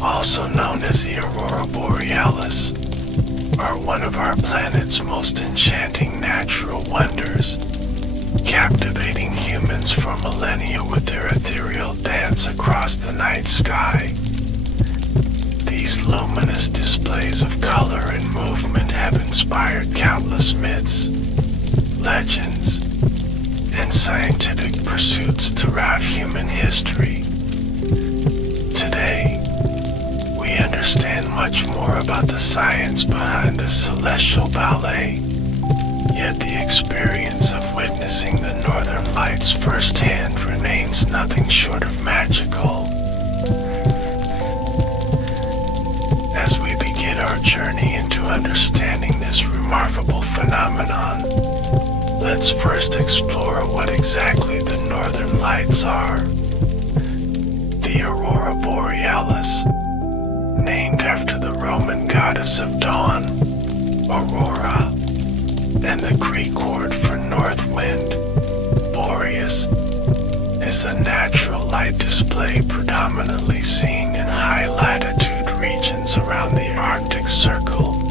also known as the Aurora Borealis, are one of our planet's most enchanting natural wonders, captivating humans for millennia with their ethereal dance across the night sky. These luminous displays of color and movement have inspired countless myths, legends, and scientific pursuits throughout human history. Today, we understand much more about the science behind this celestial ballet, yet the experience of witnessing the northern lights firsthand remains nothing short of magical. As we begin our journey into understanding this remarkable phenomenon, let's first explore what exactly the northern lights are. The Aurora Borealis, named after the Roman goddess of dawn, Aurora, and the Greek word for north wind, Boreas, is a natural light display predominantly seen in high latitude regions around the Arctic Circle.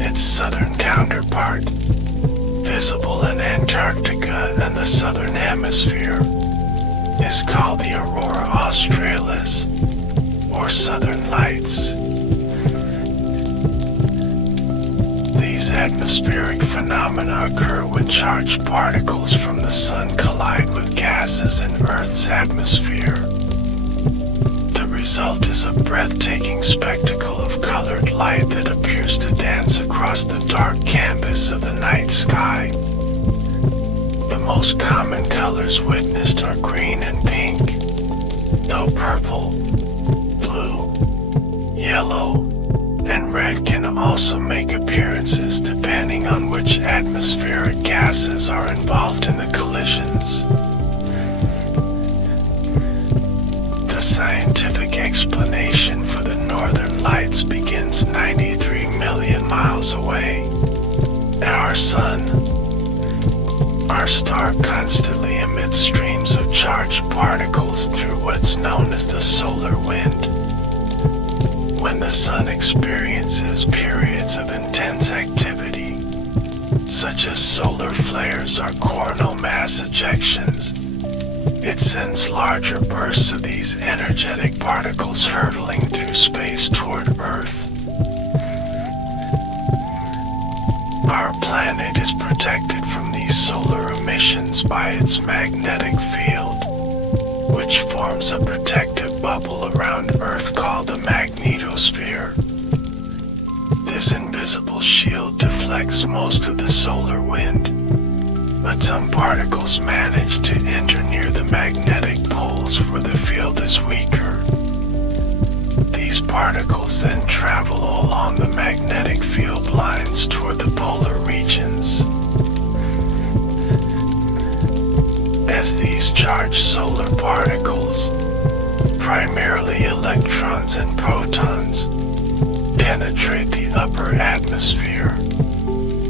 Its southern counterpart, visible in Antarctica and the southern hemisphere, is called the Aurora Australis, or Southern Lights. These atmospheric phenomena occur when charged particles from the sun collide with gases in Earth's atmosphere. The result is a breathtaking spectacle of colored light that appears to dance across the dark canvas of the night sky. The most common colors witnessed are green and pink, though purple, blue, yellow, and red can also make appearances depending on which atmospheric gases are involved in the collisions. The scientific explanation for the northern lights begins 93 million miles away. At our sun, our star constantly emits streams of charged particles through what's known as the solar wind. When the sun experiences periods of intense activity, such as solar flares or coronal mass ejections, it sends larger bursts of these energetic particles hurtling through space toward Earth. Our planet is protected from these solar emissions by its magnetic field, which forms a protective bubble around Earth called the magnetosphere. This invisible shield deflects most of the solar wind, but some particles manage to enter near the magnetic poles where the field is weaker. These particles then travel along the magnetic field lines toward the polar regions. As these charged solar particles, primarily electrons and protons, penetrate the upper atmosphere,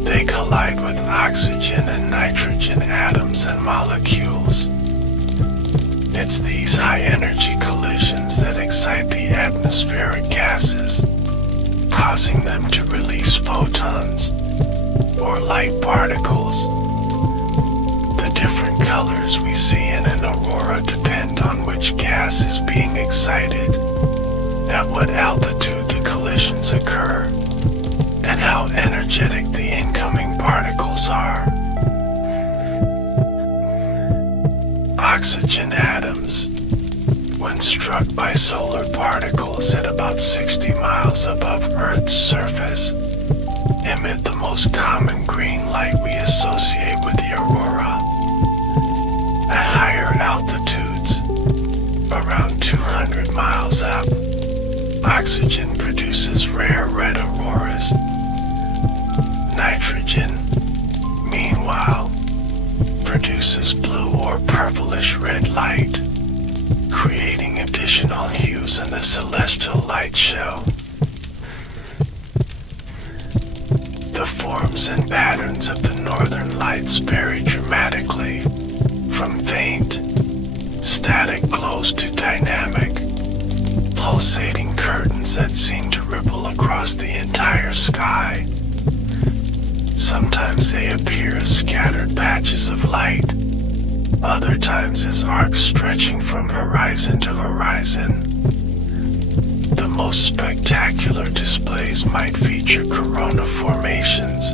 they collide with oxygen and nitrogen atoms and molecules. It's these high-energy collisions that excite the atmospheric gases, causing them to release photons, or light particles. The different colors we see in an aurora depend on which gas is being excited, at what altitude the collisions occur, and how energetic the incoming particles are. Oxygen atoms, when struck by solar particles at about 60 miles above Earth's surface, emit the most common green light we associate with the aurora. At higher altitudes, around 200 miles up, oxygen produces rare red auroras. Nitrogen, meanwhile, produces blue or purplish red light, creating additional hues in the celestial light show. The forms and patterns of the northern lights vary dramatically, from faint, static glows to dynamic, pulsating pulsating curtains that seem to ripple across the entire sky. Sometimes they appear as scattered patches of light, other times as arcs stretching from horizon to horizon. The most spectacular displays might feature corona formations,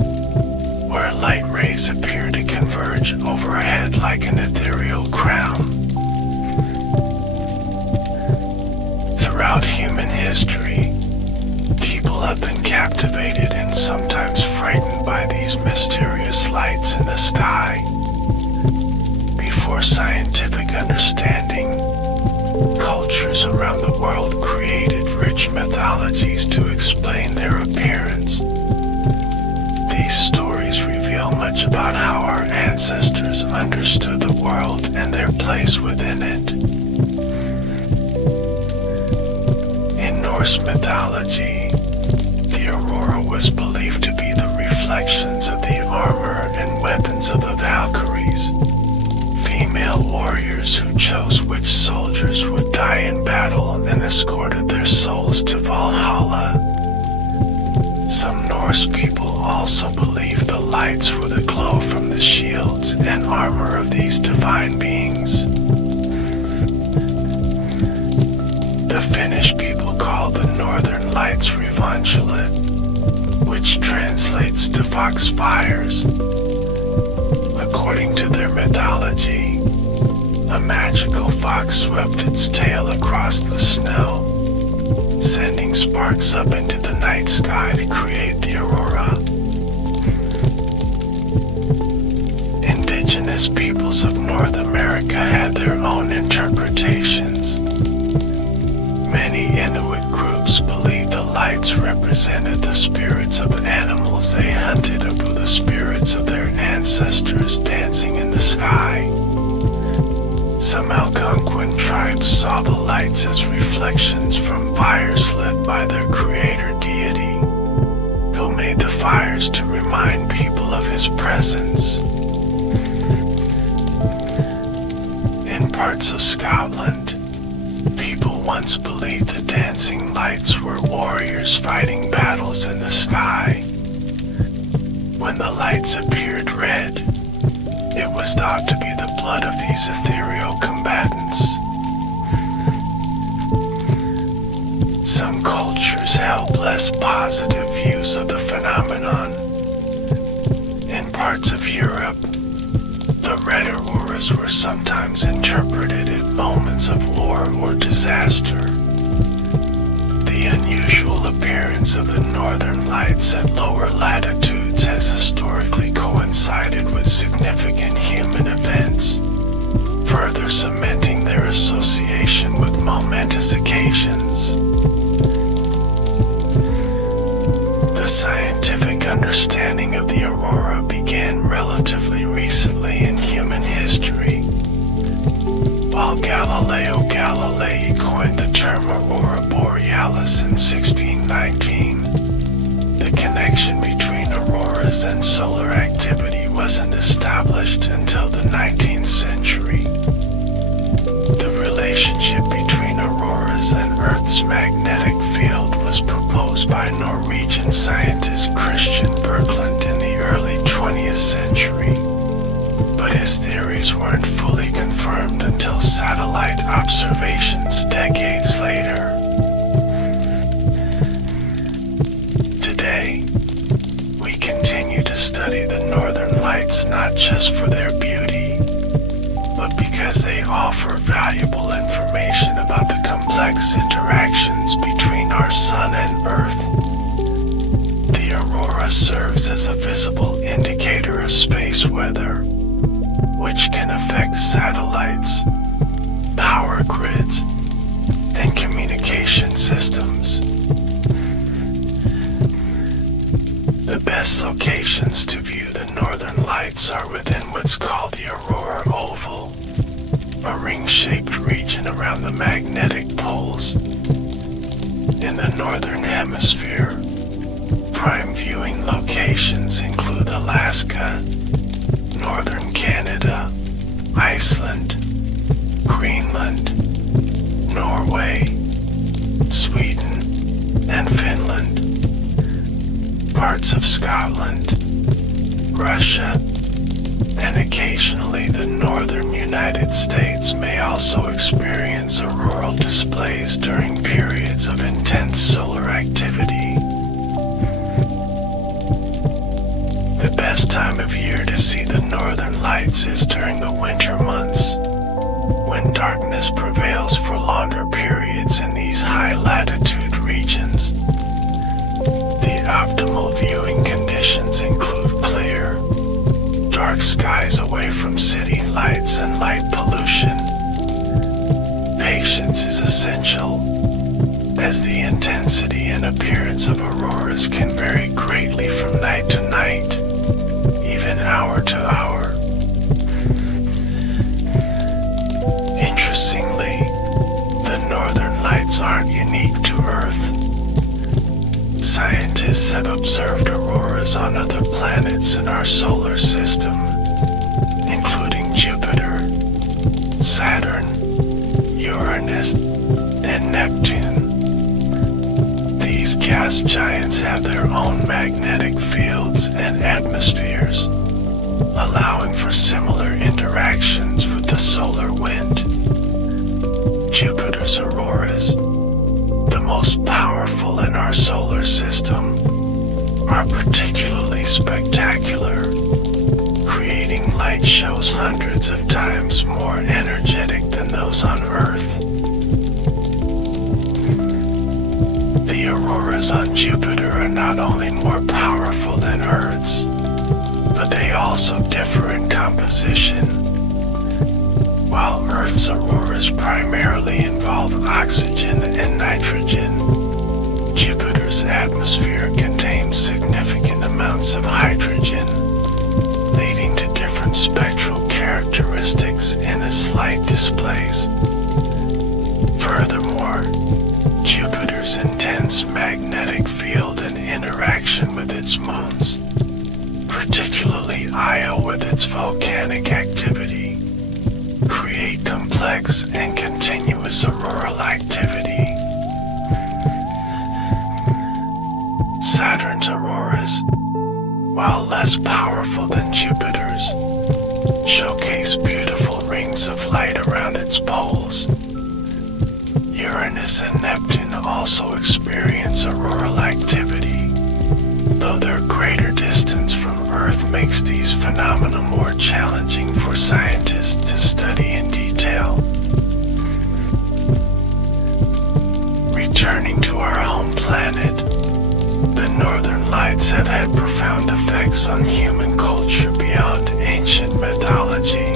where light rays appear to converge overhead like an ethereal crown. Throughout human history, people have been captivated and sometimes frightened by these mysterious lights in the sky. Before scientific understanding, cultures around the world created rich mythologies to explain their appearance. These stories reveal much about how our ancestors understood the world and their place within it. In Norse mythology, the aurora was believed to be the reflections of the armor and weapons of the Valkyries, female warriors who chose which soldiers would die in battle and escorted their souls to Valhalla. Some Norse people also believed the lights were the glow from the shields and armor of these divine beings. The Finnish people called the northern lights Revangelet, which translates to foxfires. According to their mythology, a magical fox swept its tail across the snow, sending sparks up into the night sky to create the aurora. Indigenous peoples of North America had their own interpretations. Many Inuit groups believed the lights represented the spirits of animals they hunted or the spirits of their ancestors dancing in the sky. Some Algonquin tribes saw the lights as reflections from fires lit by their creator deity, who made the fires to remind people of his presence. In parts of Scotland, people once believed the dancing lights were warriors fighting battles in the sky. When the lights appeared red, it was thought to be the blood of these ethereal combatants. Some cultures held less positive views of the phenomenon. In parts of Europe, the red auroras were sometimes interpreted as omens of war or disaster. The unusual appearance of the northern lights at lower latitudes has historically coincided with significant human events, further cementing their association with momentous occasions. The scientific understanding of the aurora began relatively recently in human history. While Galileo Galilei coined the term Aurora Borealis in 1619, the connection between auroras and solar activity wasn't established until the 19th century. The relationship between auroras and Earth's magnetic field was proposed by Norwegian scientist Christian Berglund in the early 20th century, but his theories weren't fully confirmed until satellite observations decades later. Today, we continue to study the northern lights not just for their beauty, but because they offer valuable information about the complex interactions between our sun and Earth. The aurora serves as a visible indicator of space weather, which can affect satellites, power grids, and communication systems. The best locations to view the northern lights are within what's called the Aurora Oval, a ring-shaped region around the magnetic poles. In the northern hemisphere, prime viewing locations include Alaska, northern Canada, Iceland, Greenland, Norway, Sweden and Finland, parts of Scotland, Russia, and occasionally the northern United States may also experience auroral displays during periods of intense solar activity. The best time of year to see the northern lights is during the winter months, when darkness prevails for longer periods in these high-latitude regions. The optimal viewing conditions include clear, dark skies away from city lights and light pollution. Patience is essential, as the intensity and appearance of auroras can vary greatly from night to night, even hour to hour. Interestingly, the northern lights aren't unique to Earth. Scientists have observed auroras on other planets in our solar system, including Jupiter, Saturn, Uranus, and Neptune. These gas giants have their own magnetic fields and atmospheres, allowing for similar interactions with the solar wind. Jupiter's auroras, the most powerful in our solar system, are particularly spectacular, creating light shows hundreds of times more energetic than those on Earth. The auroras on Jupiter are not only more powerful than Earth's, but they also differ in composition. While Earth's auroras primarily involve oxygen and nitrogen, Jupiter's atmosphere contains significant amounts of hydrogen, leading to different spectral characteristics in its light displays. Furthermore, Jupiter's intense magnetic field and interaction with its moons, particularly Io with its volcanic activity, create complex and continuous auroral activity. Saturn's auroras, while less powerful than Jupiter's, showcase beautiful rings of light around its poles. Uranus and Neptune also experience auroral activity, though their greater distance from Earth makes these phenomena more challenging for scientists to study in detail. Returning to our home planet, the northern lights have had profound effects on human culture beyond ancient mythology.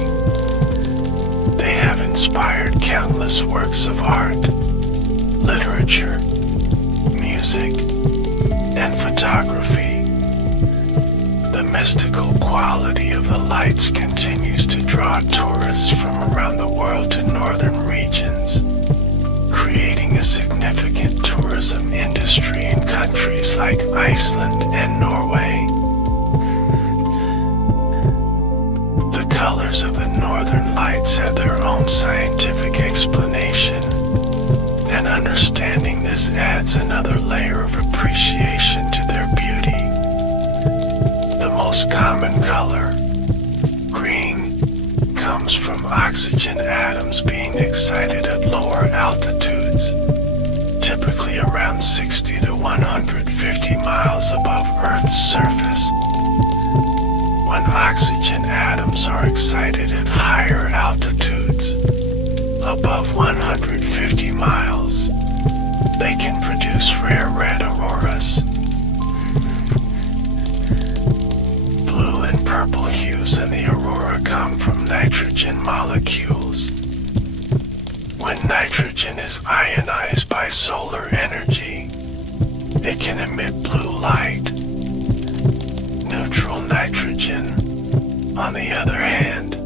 They have inspired countless works of art, literature, music, and photography. The mystical quality of the lights continues to draw tourists from around the world to northern regions, creating a significant tourism industry in countries like Iceland and Norway. The colors of the northern lights have their own scientific explanation, and understanding this adds another layer of appreciation to their beauty. The most common color, green, comes from oxygen atoms being excited at lower altitudes, typically around 60 to 150 miles above Earth's surface. When oxygen atoms are excited at higher altitudes, above 150 miles, they can produce rare red auroras. Blue and purple hues in the aurora come from nitrogen molecules. When nitrogen is ionized by solar energy, it can emit blue light. Neutral nitrogen, on the other hand,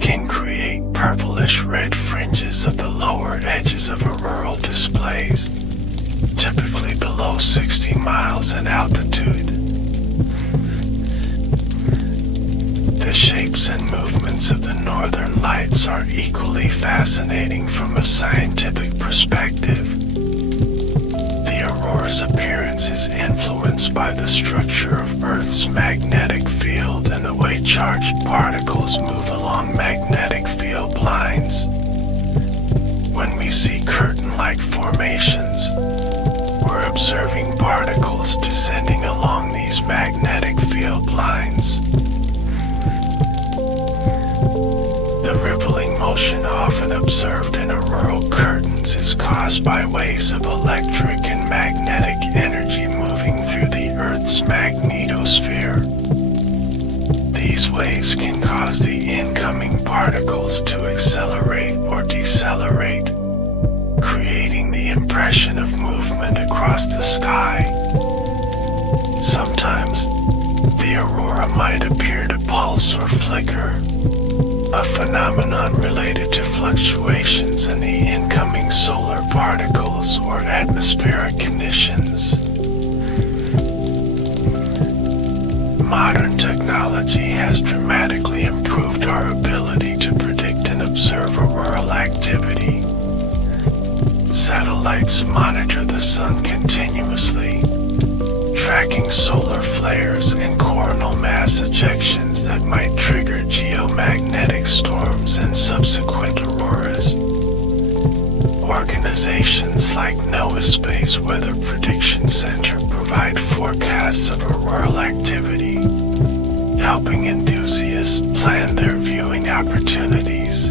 can create purplish red fringes of the lower edges of auroral displays, typically below 60 miles in altitude. The shapes and movements of the northern lights are equally fascinating from a scientific perspective. caused by the structure of Earth's magnetic field and the way charged particles move along magnetic field lines. When we see curtain-like formations, we're observing particles descending along these magnetic field lines. The rippling motion often observed in auroral curtains is caused by waves of electric and magnetic energy moving through the Earth's magnetosphere. These waves can cause the incoming particles to accelerate or decelerate, creating the impression of movement across the sky. Sometimes, the aurora might appear to pulse or flicker, a phenomenon related to fluctuations in the incoming solar particles or atmospheric conditions. Modern technology has dramatically improved our ability to predict and observe auroral activity. Satellites monitor the sun continuously, tracking solar flares and coronal mass ejections that might trigger geomagnetic storms and subsequent auroras. Organizations like NOAA's Space Weather Prediction Center provide forecasts of auroral activity, helping enthusiasts plan their viewing opportunities.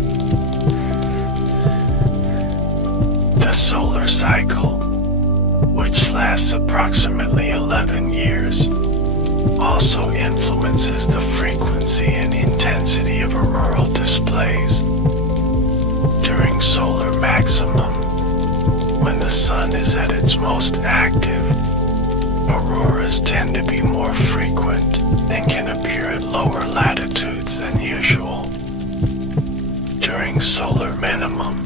The solar cycle, which lasts approximately 11 years, also influences the frequency and intensity of auroral displays. During solar maximum, when the sun is at its most active, auroras tend to be more frequent and can appear at lower latitudes than usual. During solar minimum,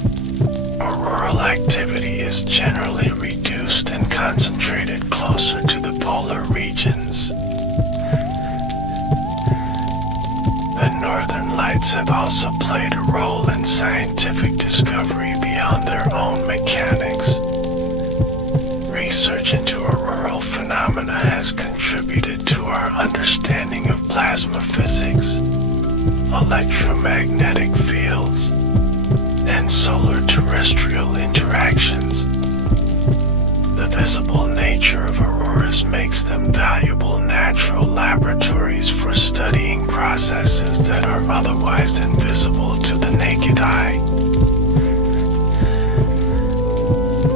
auroral activity is generally reduced and concentrated closer to the polar regions. The northern lights have also played a role in scientific discovery beyond their own mechanics. Research into auroral phenomena has contributed to our understanding of plasma physics, electromagnetic fields, and solar-terrestrial interactions. The visible nature of auroras makes them valuable natural laboratories for studying processes that are otherwise invisible to the naked eye.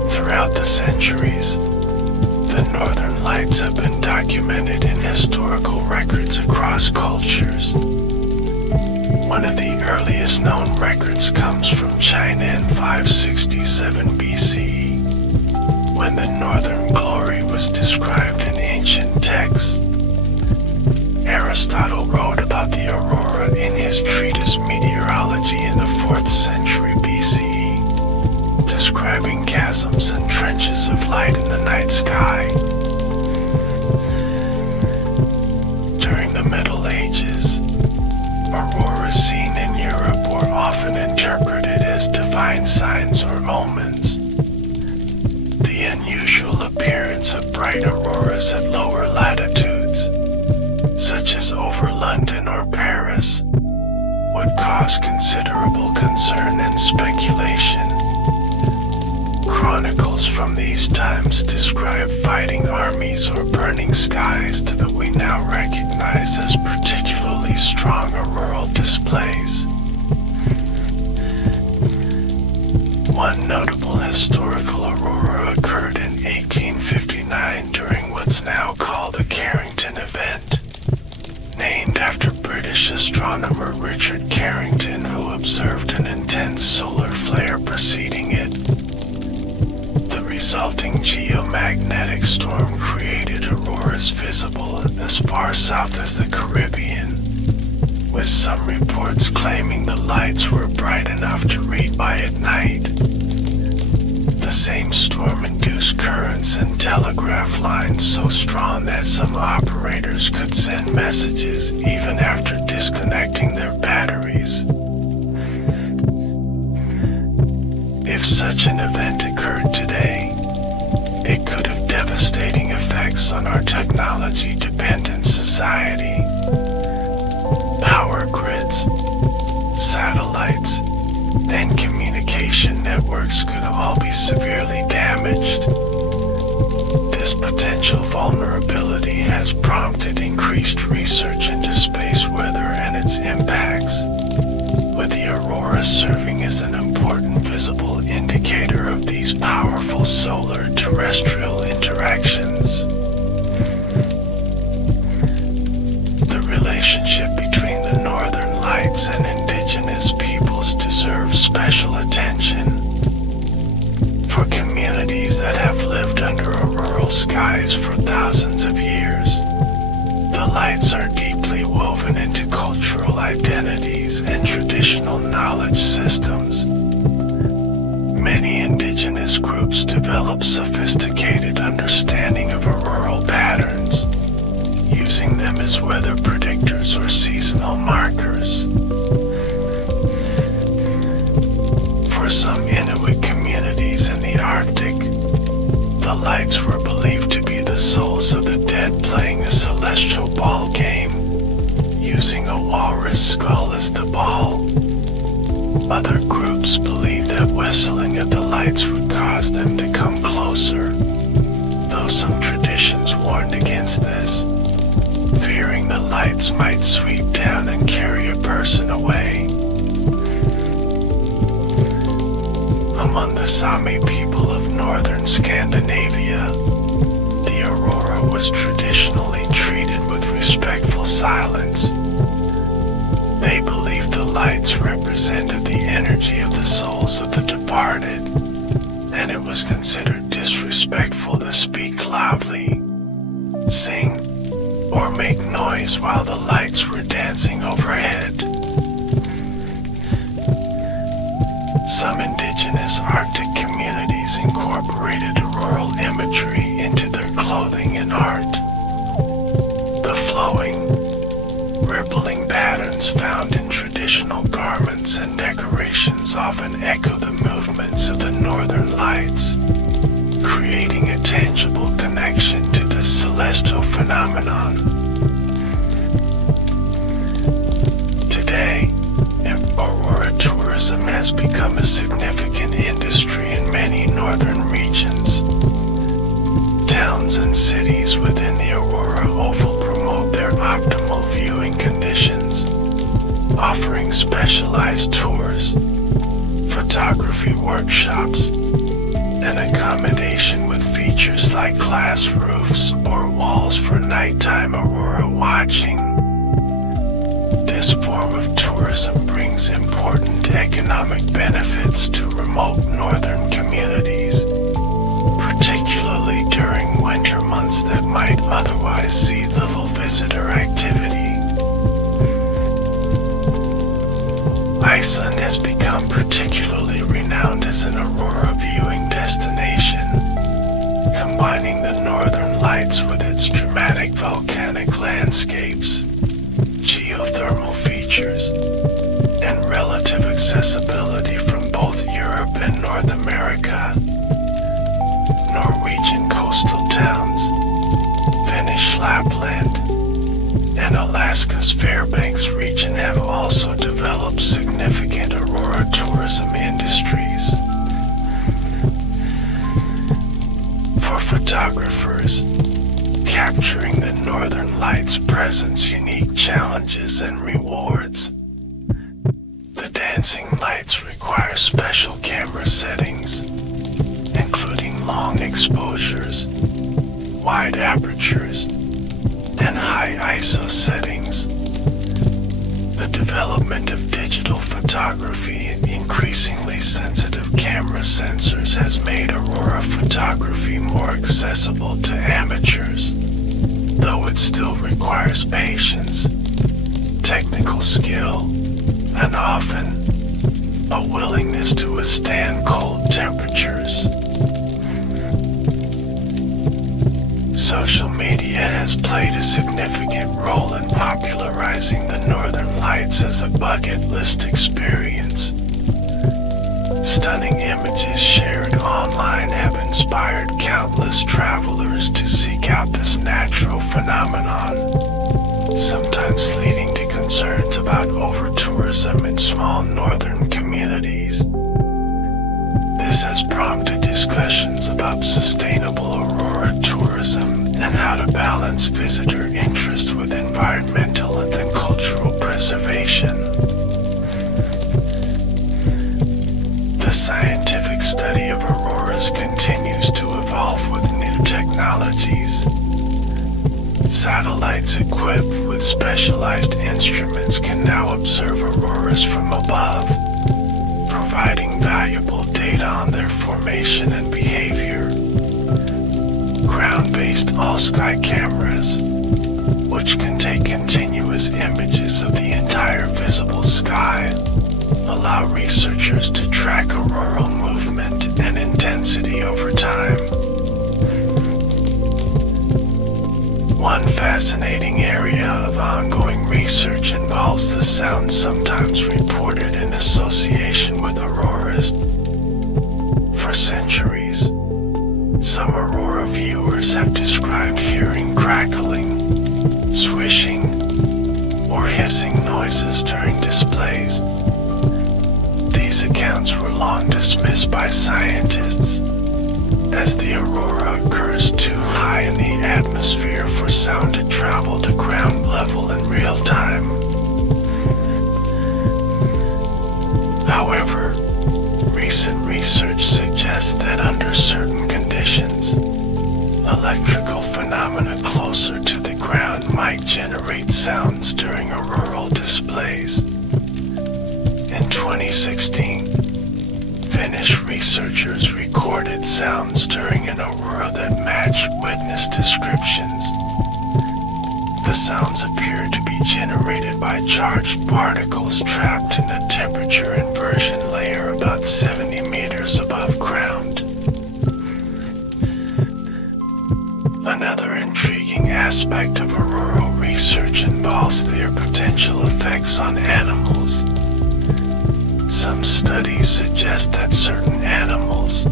Throughout the centuries, the northern lights have been documented in historical records across cultures. One of the earliest known records comes from China in 567 BCE, when the northern glory was described in ancient texts. Aristotle wrote about the aurora in his treatise Meteorology in the 4th century BCE, describing chasms and trenches of light in the night sky. During the Middle Ages, auroras seen in Europe were often interpreted as divine signs or omens. The unusual appearance of bright auroras at lower latitudes, such as over London or Paris, would cause considerable concern and speculation. Chronicles from these times describe fighting armies or burning skies that we now recognize as particularly strong auroral displays. One notable historical aurora occurred in 1859 during what's now called the Carrington event, named after British astronomer Richard Carrington, who observed an intense solar flare preceding it. The resulting geomagnetic storm created auroras visible as far south as the Caribbean, with some reports claiming the lights were bright enough to read by at night. The same storm induced currents and telegraph lines so strong that some operators could send messages even after disconnecting their batteries. If such an event occurred today, it could have devastating effects effects on our technology-dependent society. Power grids, satellites, and communication networks could all be severely damaged. This potential vulnerability has prompted increased research into space weather and its impacts, with the aurora serving as an important visible indicator of these powerful solar-terrestrial interactions. The relationship between the Northern Lights and indigenous peoples deserves special attention. For communities that have lived under auroral skies for thousands of years, the lights are deeply woven into cultural identities and traditional knowledge systems. Many indigenous groups develop sophisticated understanding of auroral patterns, using them as weather predictors or seasonal markers. For some Inuit communities in the Arctic, the lights were believed to be the souls of the dead playing a celestial ball game, using a walrus skull as the ball. Other groups believed that whistling at the lights would cause them to come closer, though some traditions warned against this, fearing the lights might sweep down and carry a person away. Among the Sami people of northern Scandinavia, the aurora was traditionally treated with respectful silence. They believed the lights represented the energy of the souls of the departed, and it was considered disrespectful to speak loudly, sing, or make noise while the lights were dancing overhead. Some indigenous Arctic communities incorporated auroral imagery into their clothing and art. The flowing, rippling patterns found in traditional garments and decorations often echo the movements of the northern lights, creating a tangible connection to this celestial phenomenon. Today, aurora tourism has become a significant industry in many northern regions. Towns and cities within the aurora oval promote their optimal viewing conditions, offering specialized tours, photography workshops, and accommodation with features like glass roofs or walls for nighttime aurora watching. This form of tourism brings important economic benefits to remote northern communities, particularly during winter months that might otherwise see little visitor activity. Iceland has become particularly renowned as an aurora viewing destination, combining the northern lights with its dramatic volcanic landscapes, geothermal features, and relative accessibility from both Europe and North America. Norwegian coastal towns, Finnish Lapland, and Alaska's Fairbanks region have also developed significant aurora tourism industries. For photographers, capturing the northern lights presents unique challenges and rewards. The dancing lights require special camera settings, including long exposures, wide apertures, and high ISO settings. The development of digital photography and increasingly sensitive camera sensors has made aurora photography more accessible to amateurs, though it still requires patience, technical skill, and often a willingness to withstand cold temperatures. Social media has played a significant role in popularizing the Northern Lights as a bucket list experience. Stunning images shared online have inspired countless travelers to seek out this natural phenomenon, sometimes leading to concerns about over-tourism in small northern communities. This has prompted discussions about sustainable aurora tourism and how to balance visitor interest with environmental and then cultural preservation. The scientific study of auroras continues to evolve with new technologies. Satellites equipped with specialized instruments can now observe auroras from above, providing valuable data on their formation and behavior. Ground-based all-sky cameras, which can take continuous images of the entire visible sky, allow researchers to track auroral movement and intensity over time. One fascinating area of ongoing research involves the sounds sometimes reported in association with auroras. For centuries, some aurora viewers have described hearing crackling, swishing, or hissing noises during displays. These accounts were long dismissed by scientists, as the aurora occurs too high in the atmosphere for sound to travel to ground level in real time. However, recent research suggests that under certain conditions, electrical phenomena closer to the ground might generate sounds during auroral displays. In 2016, Finnish researchers recorded sounds during an aurora that matched witness descriptions. The sounds appeared to be generated by charged particles trapped in a temperature inversion layer about 70 meters above ground. Another intriguing aspect of auroral research involves their potential effects on animals. Some studies suggest that certain animals,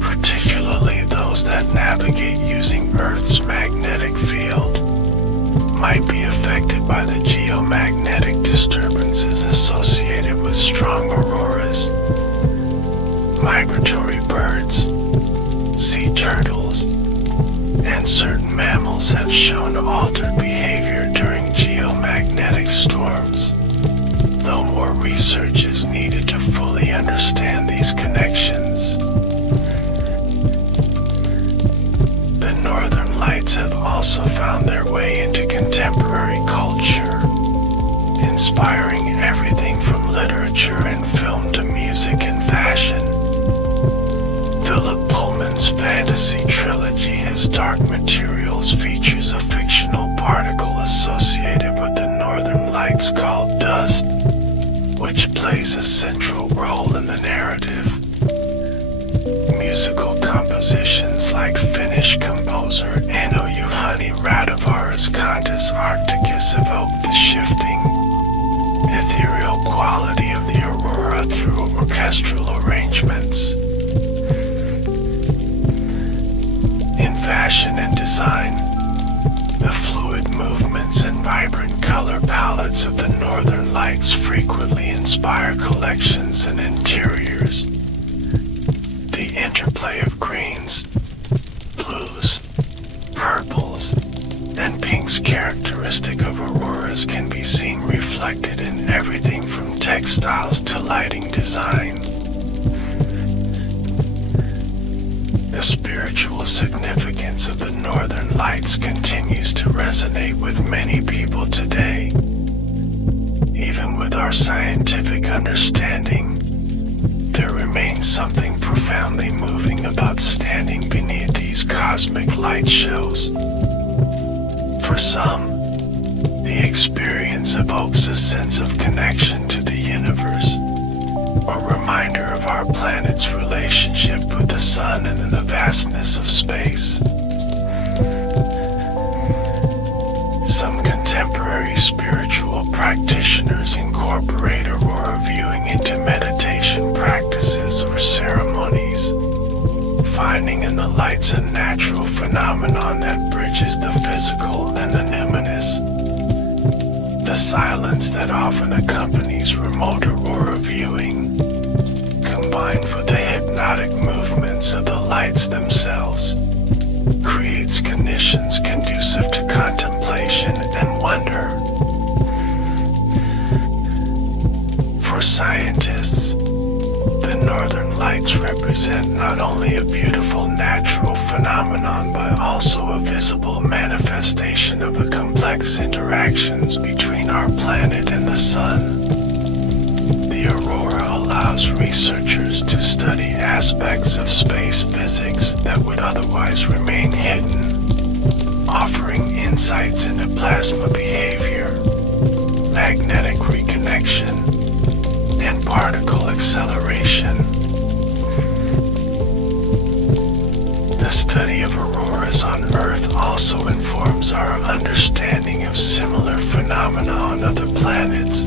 particularly those that navigate using Earth's magnetic field, might be affected by the geomagnetic disturbances associated with strong auroras. Migratory birds, sea turtles, and certain mammals have shown altered behavior during geomagnetic storms, though more research is needed to fully understand these connections. The Northern Lights have also found their way into contemporary culture, inspiring everything from literature and film to music and fashion. Philip Pullman's fantasy trilogy, His Dark Materials, features a fictional particle associated with the Northern Lights called dust, which plays a central role in the narrative. Musical compositions like Finnish composer Eno Juhani Radavaara's Cantus Arcticus evoke the shifting, ethereal quality of the aurora through orchestral arrangements. In fashion and design, the fluid movements and vibrant color palettes of the Northern Lights frequently inspire collections and interiors. The interplay of greens, blues, purples, and pinks characteristic of auroras can be seen reflected in everything from textiles to lighting design. The spiritual significance of the Northern Lights continues to resonate with many people today. Even with our scientific understanding, there remains something profoundly moving about standing beneath these cosmic light shows. For some, the experience evokes a sense of connection to the universe, a reminder of our planet's relationship with the sun and in the vastness of space. Some contemporary spiritual practitioners incorporate aurora viewing into meditation practices or ceremonies, finding in the light's a natural phenomenon that bridges the physical and the numinous. The silence that often accompanies remote aurora viewing, combined with the hypnotic movements of the lights themselves, creates conditions conducive to contemplation and wonder. For scientists, the northern lights represent not only a beautiful natural phenomenon but also a visible manifestation of the complex interactions between our planet and the sun. The aurora allows researchers to study aspects of space physics that would otherwise remain hidden, offering insights into plasma behavior, magnetic reconnection, and particle acceleration. The study of auroras on Earth also informs our understanding of similar phenomena on other planets.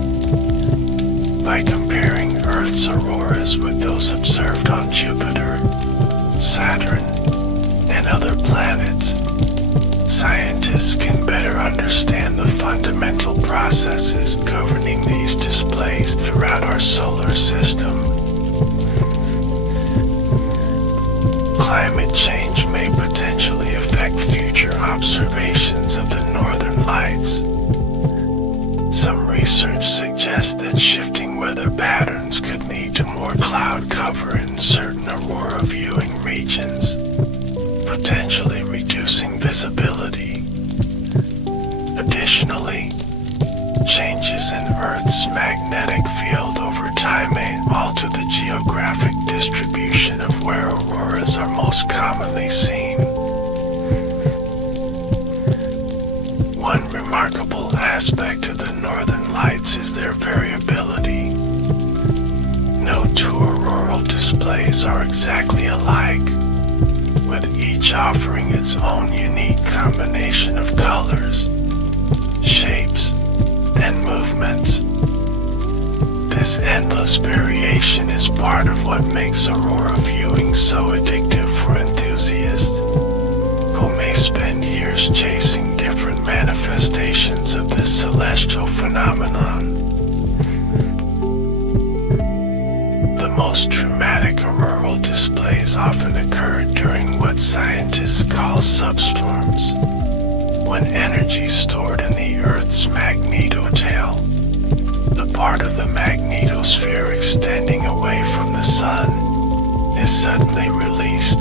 By comparing Earth's auroras with those observed on Jupiter, Saturn, and other planets, scientists can better understand the fundamental processes governing these displays throughout our solar system. Climate change may potentially affect future observations of the northern lights. Some research suggests that shifting weather patterns could lead to more cloud cover in certain aurora viewing regions, potentially reducing visibility. Additionally, changes in Earth's magnetic field over time may alter the geographic distribution of where auroras are most commonly seen. One remarkable aspect of the northern lights is their variability. No two auroral displays are exactly alike, with each offering its own unique combination of colors, shapes, and movements. This endless variation is part of what makes aurora viewing so addictive for enthusiasts, who may spend years chasing different manifestations of this celestial phenomenon. The most dramatic auroral displays often occur during what scientists call substorms, when energy stored in the Earth's magnetotail, the part of the magnetosphere extending away from the sun, is suddenly released.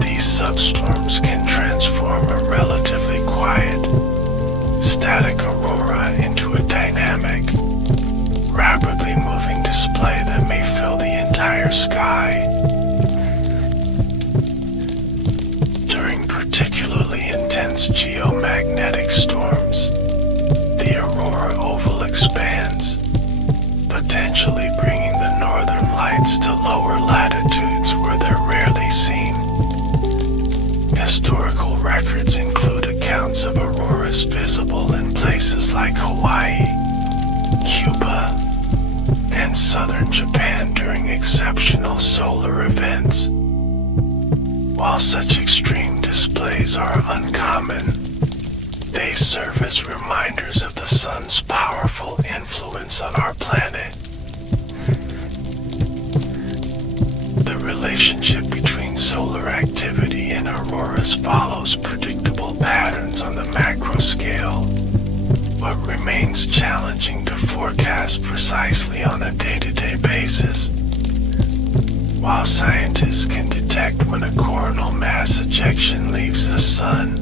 These substorms can transform a relatively quiet, static aurora into a dynamic, rapidly moving display that may fill the entire sky. During particularly intense geomagnetic storms, the aurora oval expands, potentially bringing the northern lights to lower latitudes where they're rarely seen. Historical records include accounts of auroras visible in places like Hawaii, Cuba, and southern Japan during exceptional solar events. While such extreme displays are uncommon, they serve as reminders of the sun's powerful influence on our planet. The relationship between solar activity and auroras follows predictable patterns on the macro scale, but remains challenging to forecast precisely on a day-to-day basis. While scientists can detect when a coronal mass ejection leaves the sun,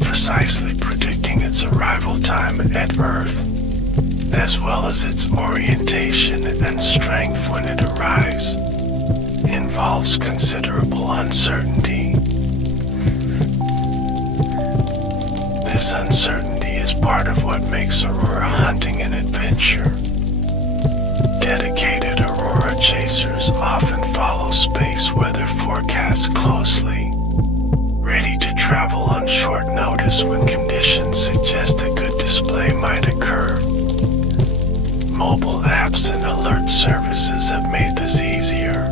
precisely predicting its arrival time at Earth, as well as its orientation and strength when it arrives, involves considerable uncertainty. This uncertainty is part of what makes aurora hunting an adventure. Dedicated aurora chasers often follow space weather forecasts closely, ready to travel on short notice when conditions suggest a good display might occur. Mobile apps and alert services have made this easier.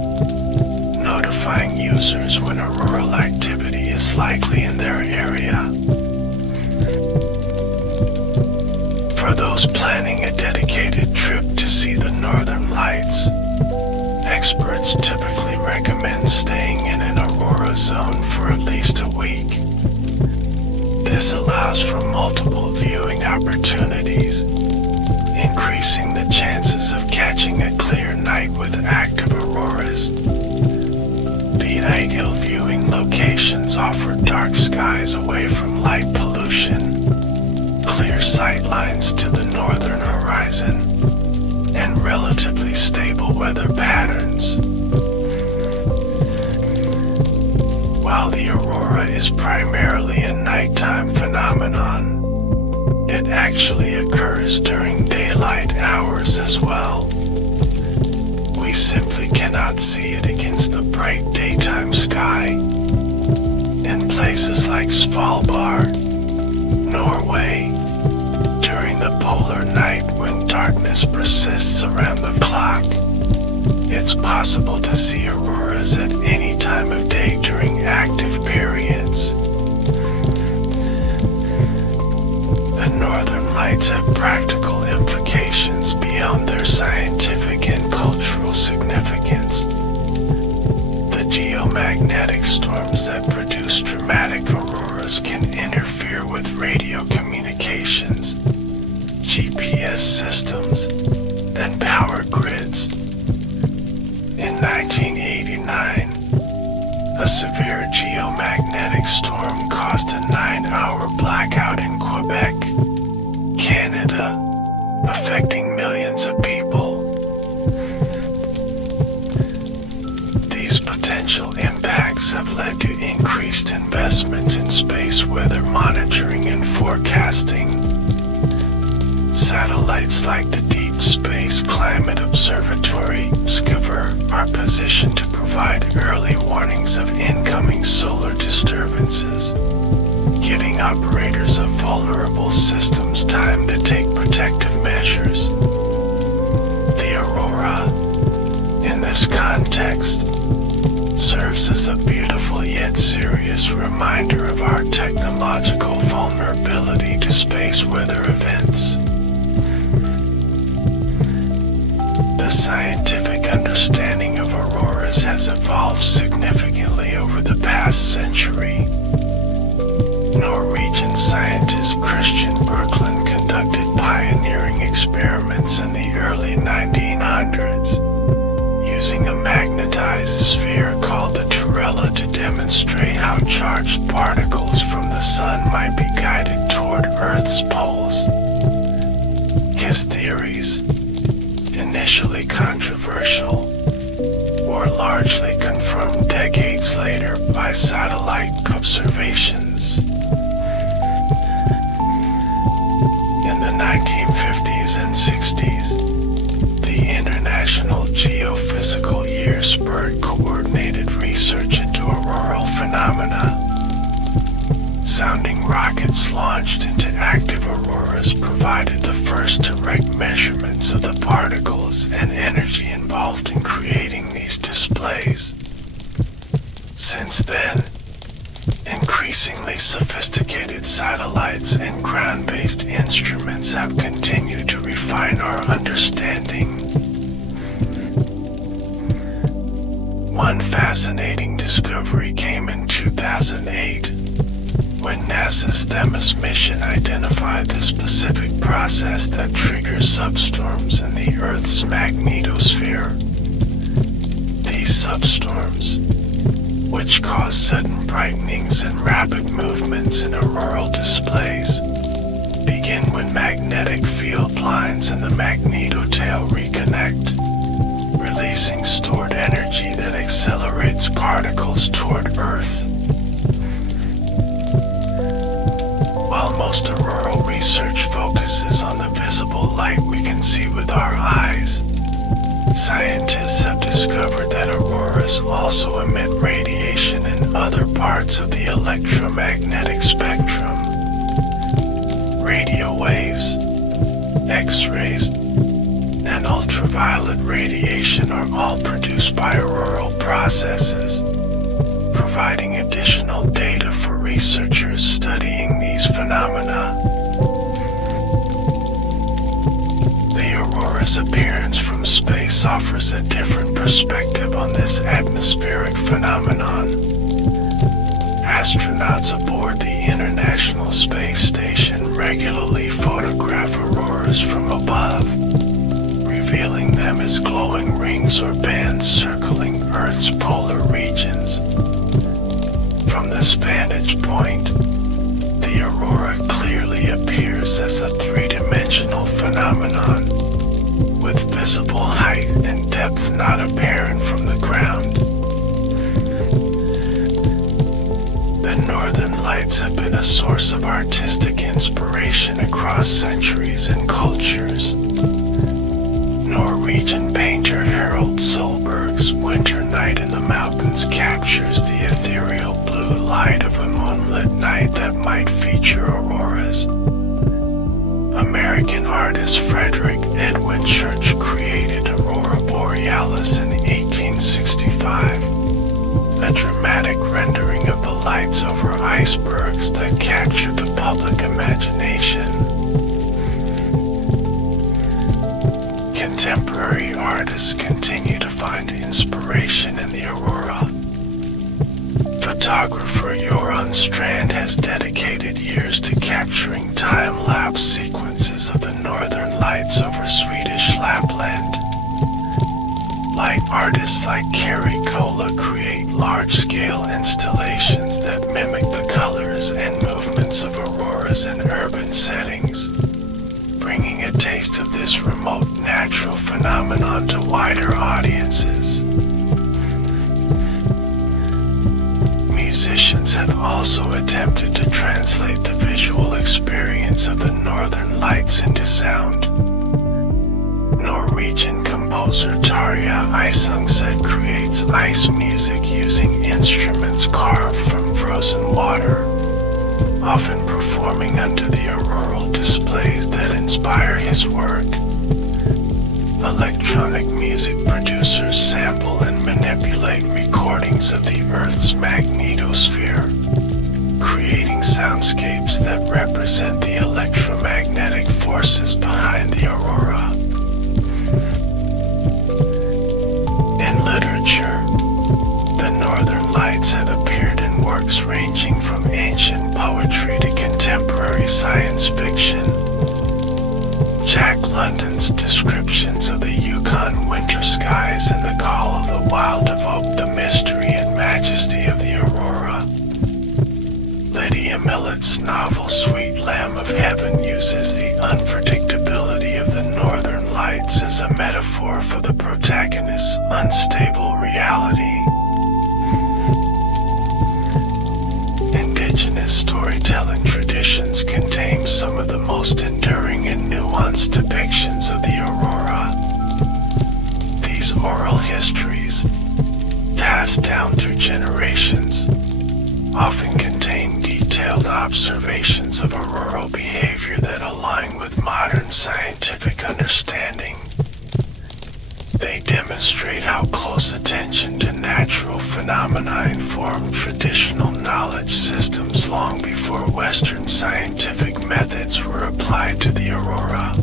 notifying users when auroral activity is likely in their area. For those planning a dedicated trip to see the northern lights, experts typically recommend staying in an aurora zone for at least a week. This allows for multiple viewing opportunities, increasing the chances of catching a clear night with active auroras. The ideal viewing locations offer dark skies away from light pollution, clear sight lines to the northern horizon, and relatively stable weather patterns. While the aurora is primarily a nighttime phenomenon, it actually occurs during daylight hours as well. We simply cannot see it against the bright daytime sky. In places like Svalbard, Norway, during the polar night when darkness persists around the clock, it's possible to see auroras at any time of day during active periods. The northern lights have practical implications beyond their scientific and cultural significance. The geomagnetic storms that produce dramatic auroras can interfere with radio communications, GPS systems, and power grids. In 1989, a severe geomagnetic storm caused a 9-hour blackout in Quebec, Canada, affecting millions of people. These potential impacts have led to increased investment in space weather monitoring and forecasting. Satellites like the Deep Space Climate Observatory, SCIVR, are positioned to provide early warnings of incoming solar disturbances, giving operators of vulnerable systems time to take protective measures. The aurora, in this context, serves as a beautiful yet serious reminder of our technological vulnerability to space weather events. The scientific understanding of auroras has evolved significantly over the past century. Norwegian scientist Christian Birkeland conducted pioneering experiments in the early 1900s, using a magnetized sphere called the Turella to demonstrate how charged particles from the sun might be guided toward Earth's poles. His theories, initially controversial, were largely confirmed decades later by satellite observations. In the 1950s and 60s, the International Geophysical Year spurred coordinated research into auroral phenomena. Sounding rockets launched into active auroras provided the first direct measurements of the particles and energy involved in creating these displays. Since then, increasingly sophisticated satellites and ground-based instruments have continued to refine our understanding. One fascinating discovery came in 2008, when NASA's Themis mission identified the specific process that triggers substorms in the Earth's magnetosphere. These substorms, which cause sudden brightenings and rapid movements in auroral displays, begin when magnetic field lines in the magnetotail reconnect, releasing stored energy that accelerates particles toward Earth. While most auroral research focuses on the visible light we can see with our eyes, scientists have discovered that auroras also emit radiation in other parts of the electromagnetic spectrum. Radio waves, X-rays, and ultraviolet radiation are all produced by auroral processes, providing additional data for researchers studying these phenomena. The aurora's appearance from space offers a different perspective on this atmospheric phenomenon. Astronauts aboard the International Space Station regularly photograph auroras from above, revealing them as glowing rings or bands circling Earth's polar regions. From this vantage point, the aurora clearly appears as a three-dimensional phenomenon, with visible height and depth not apparent from the ground. The northern lights have been a source of artistic inspiration across centuries and cultures. Norwegian painter Harald Solberg's Winter Night in the Mountains captures the ethereal blue light of a moonlit night that might feature auroras. American artist Frederick Edwin Church created Aurora Borealis in 1865, a dramatic rendering of the lights over icebergs that captured the public imagination. Contemporary artists continue to find inspiration in the aurora. Photographer Göran Strand has dedicated years to capturing time-lapse sequences of the northern lights over Swedish Lapland. Light artists like Kari Kola create large-scale installations that mimic the colors and movements of auroras in urban settings, bringing a taste of this remote natural phenomenon to wider audiences. Musicians have also attempted to translate the visual experience of the northern lights into sound. Norwegian composer Tarja Isungset creates ice music using instruments carved from frozen water, often performing under the auroral displays that inspire his work. Electronic music producers sample and manipulate recordings of the Earth's magnetosphere, creating soundscapes that represent the electromagnetic forces behind the aurora. In literature, the northern lights have appeared in works ranging from ancient poetry to contemporary science fiction. Jack London's descriptions of the Yukon winter skies and the call of the wild evoke the mystery and majesty of the aurora. Lydia Millet's novel Sweet Lamb of Heaven uses the unpredictability of the northern lights as a metaphor for the protagonist's unstable reality. Indigenous storytelling traditions contain some of the most enduring and nuanced depictions of the aurora. These oral histories, passed down through generations, often contain detailed observations of auroral behavior that align with modern scientific understanding. They demonstrate how close attention to natural phenomena informed traditional knowledge systems long before Western scientific methods were applied to the aurora.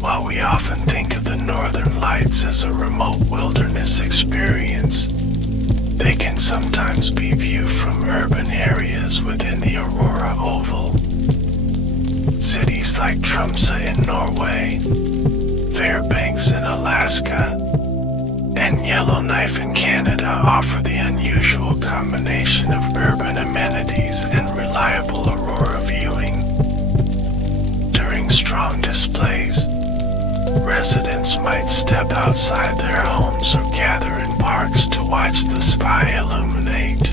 While we often think of the northern lights as a remote wilderness experience, they can sometimes be viewed from urban areas within the aurora oval. Cities like Tromsø in Norway, Fairbanks in Alaska, and Yellowknife in Canada offer the unusual combination of urban amenities and reliable aurora viewing. During strong displays, residents might step outside their homes or gather in parks to watch the sky illuminate.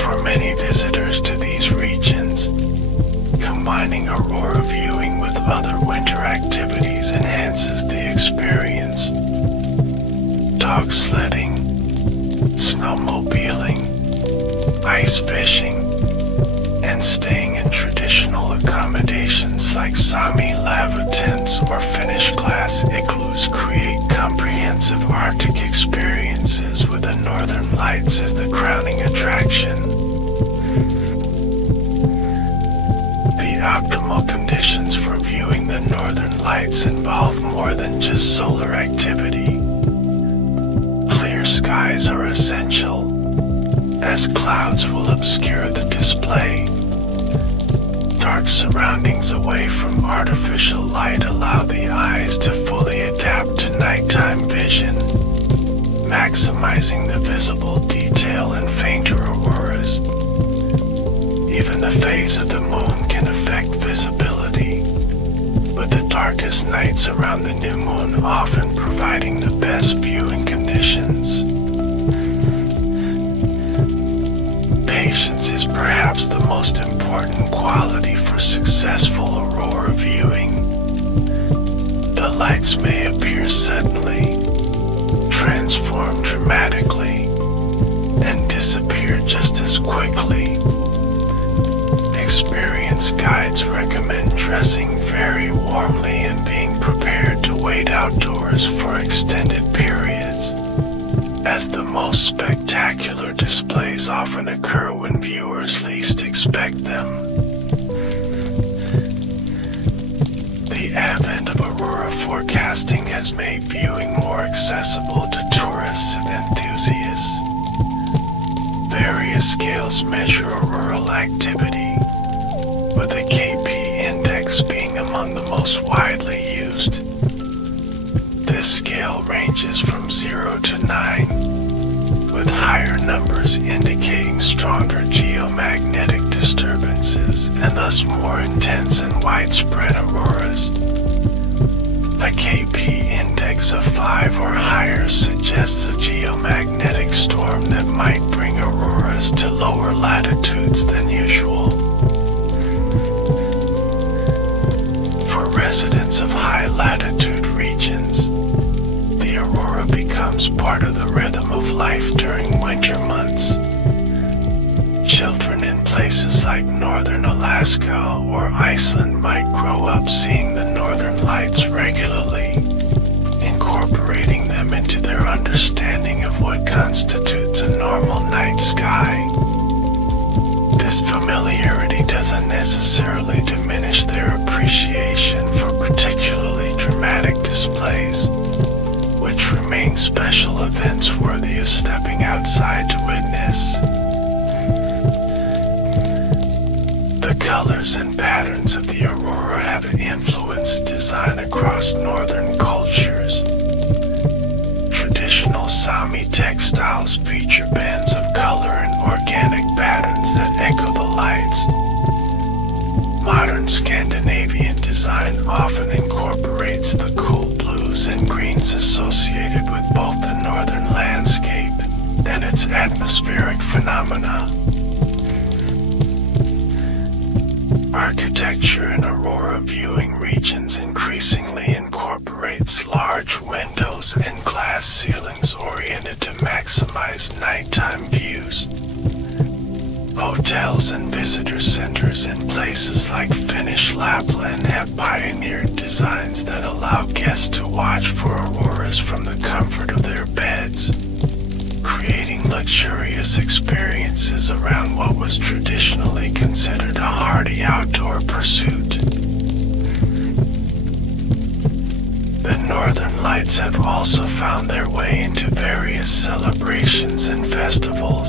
For many visitors to these regions, combining aurora viewing with other winter activities enhances the experience. Dog sledding, snowmobiling, ice fishing, and staying in traditional traditional accommodations like Sami lava tents or Finnish glass igloos create comprehensive Arctic experiences with the northern lights as the crowning attraction. The optimal conditions for viewing the northern lights involve more than just solar activity. Clear skies are essential, as clouds will obscure the display. Dark surroundings away from artificial light allow the eyes to fully adapt to nighttime vision, maximizing the visible detail in fainter auroras. Even the phase of the moon can affect visibility, with the darkest nights around the new moon often providing the best viewing conditions. Patience is perhaps the most important quality for successful aurora viewing. The lights may appear suddenly, transform dramatically, and disappear just as quickly. Experienced guides recommend dressing very warmly and being prepared to wait outdoors for extended periods, as the most spectacular displays often occur when viewers least expect them. The advent of aurora forecasting has made viewing more accessible to tourists and enthusiasts. Various scales measure auroral activity, with the KP index being among the most widely used. This scale ranges from 0 to 9, with higher numbers indicating stronger geomagnetic disturbances and thus more intense and widespread auroras. A KP index of 5 or higher suggests a geomagnetic storm that might bring auroras to lower latitudes than usual. For residents of high latitude regions, the aurora becomes part of the rhythm of life during winter months. Children in places like northern Alaska or Iceland might grow up seeing the northern lights regularly, incorporating them into their understanding of what constitutes a normal night sky. This familiarity doesn't necessarily diminish their appreciation for particularly dramatic displays, which remain special events worthy of stepping outside to witness. The colors and patterns of the aurora have influenced design across northern cultures. Traditional Sami textiles feature bands of color and organic patterns that echo the lights. Modern Scandinavian design often incorporates the cool blues and greens associated with both the northern landscape and its atmospheric phenomena. Architecture in aurora viewing regions increasingly incorporates large windows and glass ceilings oriented to maximize nighttime views. Hotels and visitor centers in places like Finnish Lapland have pioneered designs that allow guests to watch for auroras from the comfort of their beds, creating luxurious experiences around what was traditionally considered a hardy outdoor pursuit. The Northern Lights have also found their way into various celebrations and festivals.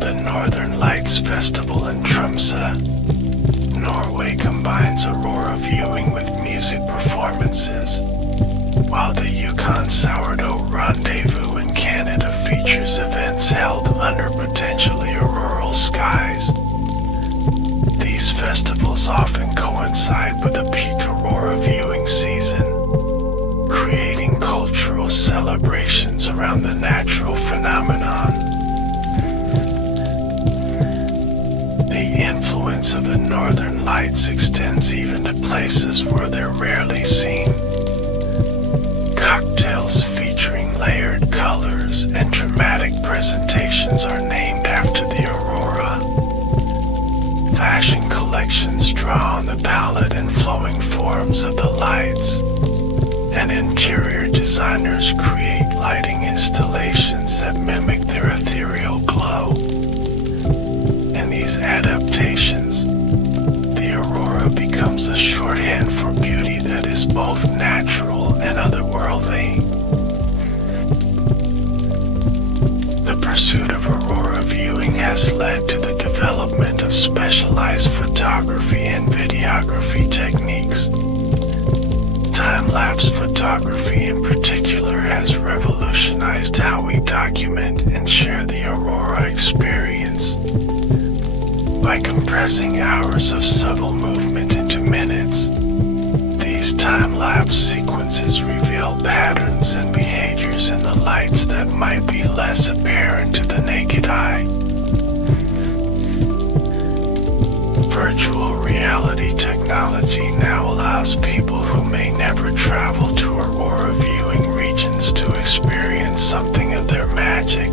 The Northern Lights Festival in Tromsø, Norway combines aurora viewing with music performances, while the Yukon Sourdough Rendezvous in Canada features events held under potentially auroral skies. These festivals often coincide with the peak aurora viewing season, creating cultural celebrations around the natural phenomenon. The influence of the Northern Lights extends even to places where they're rarely seen. Cocktails featuring layered colors and dramatic presentations are named after the aurora. Fashion collections forms of the lights, and interior designers create lighting installations that mimic their ethereal glow. In these adaptations, the aurora becomes a shorthand for beauty that is both natural and otherworldly. The pursuit of aurora viewing has led to the development of specialized photography and videography techniques. Time-lapse photography in particular has revolutionized how we document and share the aurora experience. By compressing hours of subtle movement into minutes, these time-lapse sequences reveal patterns and behaviors in the lights that might be less apparent to the naked eye. Virtual reality technology now allows people who may never travel to aurora viewing regions to experience something of their magic.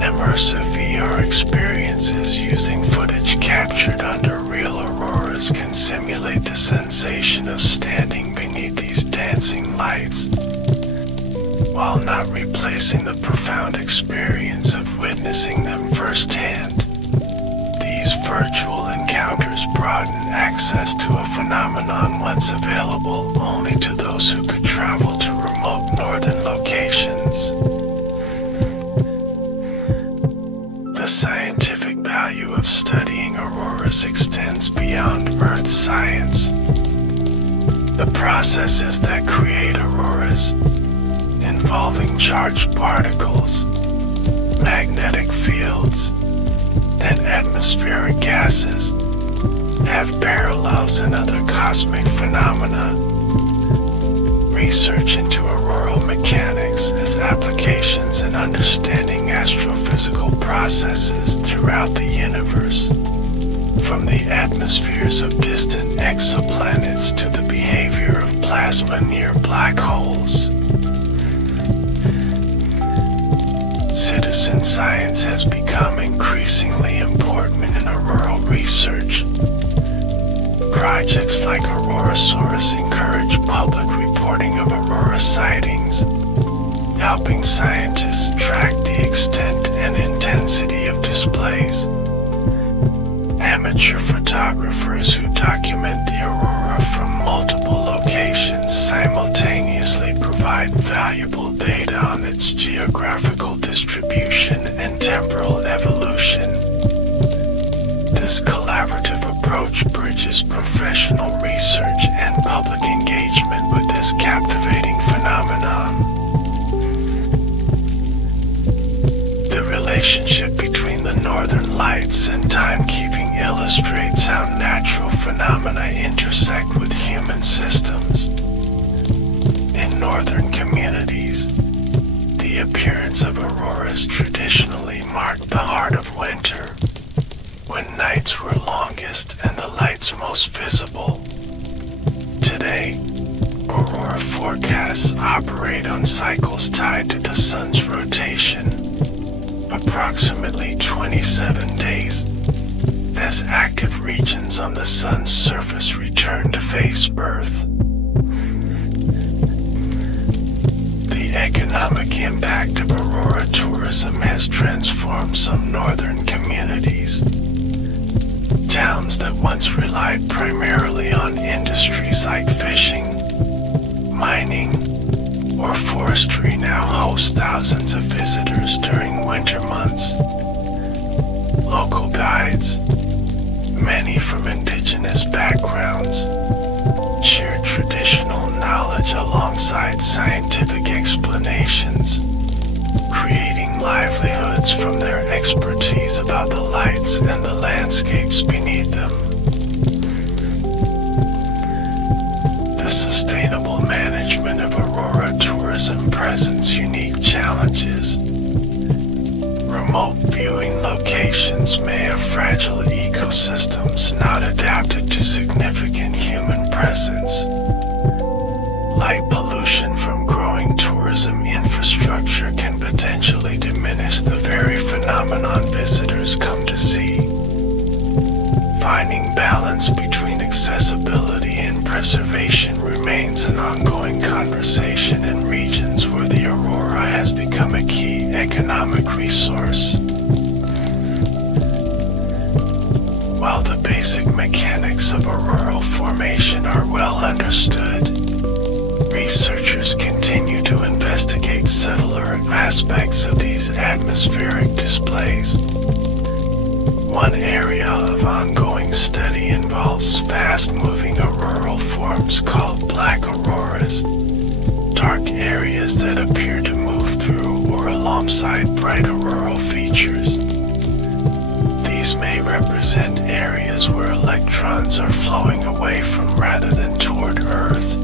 Immersive VR experiences using footage captured under real auroras can simulate the sensation of standing beneath these dancing lights, while not replacing the profound experience of witnessing them firsthand. These virtual encounters broaden access to a phenomenon once available only to those who could travel to remote northern locations. The scientific value of studying auroras extends beyond Earth science. The processes that create auroras, involving charged particles, magnetic fields, and atmospheric gases, have parallels in other cosmic phenomena. Research into auroral mechanics has applications in understanding astrophysical processes throughout the universe, from the atmospheres of distant exoplanets to the behavior of plasma near black holes. Citizen science has become increasingly important in auroral research. Projects like Aurorasaurus encourage public reporting of aurora sightings, helping scientists track the extent and intensity of displays. Amateur photographers who document the aurora from multiple locations simultaneously provide valuable data on its geographical distribution and temporal evolution. This collaborative approach bridges professional research and public engagement with this captivating phenomenon. The relationship between the northern lights and timekeeping illustrates how natural phenomena intersect with human systems. In northern communities, the appearance of auroras traditionally marked the heart of winter, when nights were longest and the lights most visible. Today, aurora forecasts operate on cycles tied to the sun's rotation, approximately 27 days, as active regions on the sun's surface return to face Earth. The economic impact of aurora tourism has transformed some northern communities. Towns that once relied primarily on industries like fishing, mining, or forestry now host thousands of visitors during winter months. Local guides, many from indigenous backgrounds, share traditional knowledge alongside scientific explanations, creating livelihoods from their expertise about the lights and the landscapes beneath them. The sustainable management of aurora tourism presents unique challenges. Remote viewing locations may have fragile ecosystems not adapted to significant human presence. Light pollution from growing tourism infrastructure can potentially diminish the very phenomenon visitors come to see. Finding balance between accessibility and preservation remains an ongoing conversation in regions where the aurora has become a key economic resource. While the basic mechanics of auroral formation are well understood, researchers continue to investigate subtler aspects of these atmospheric displays. One area of ongoing study involves fast-moving auroral forms called black auroras, dark areas that appear to move through or alongside bright auroral features. These may represent areas where electrons are flowing away from rather than toward Earth,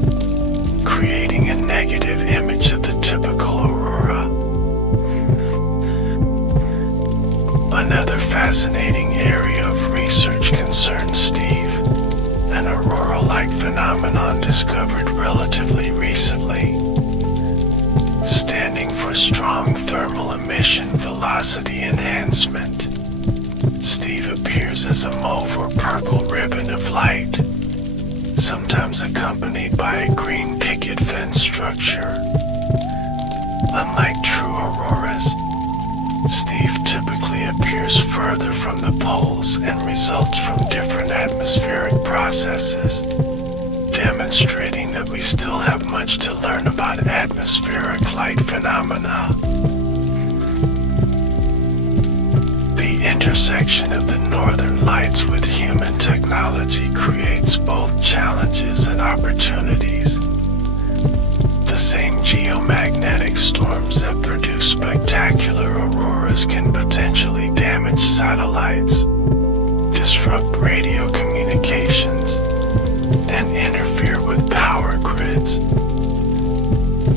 creating a negative image of the typical aurora. Another fascinating area of research concerns Steve, an aurora-like phenomenon discovered relatively recently. Standing for strong thermal emission velocity enhancement, Steve appears as a mauve or purple ribbon of light, sometimes accompanied by a green picket fence structure. Unlike true auroras, Steve typically appears further from the poles and results from different atmospheric processes, demonstrating that we still have much to learn about atmospheric light phenomena. The intersection of the northern lights with human technology creates both challenges and opportunities. The same geomagnetic storms that produce spectacular auroras can potentially damage satellites, disrupt radio communications, and interfere with power grids.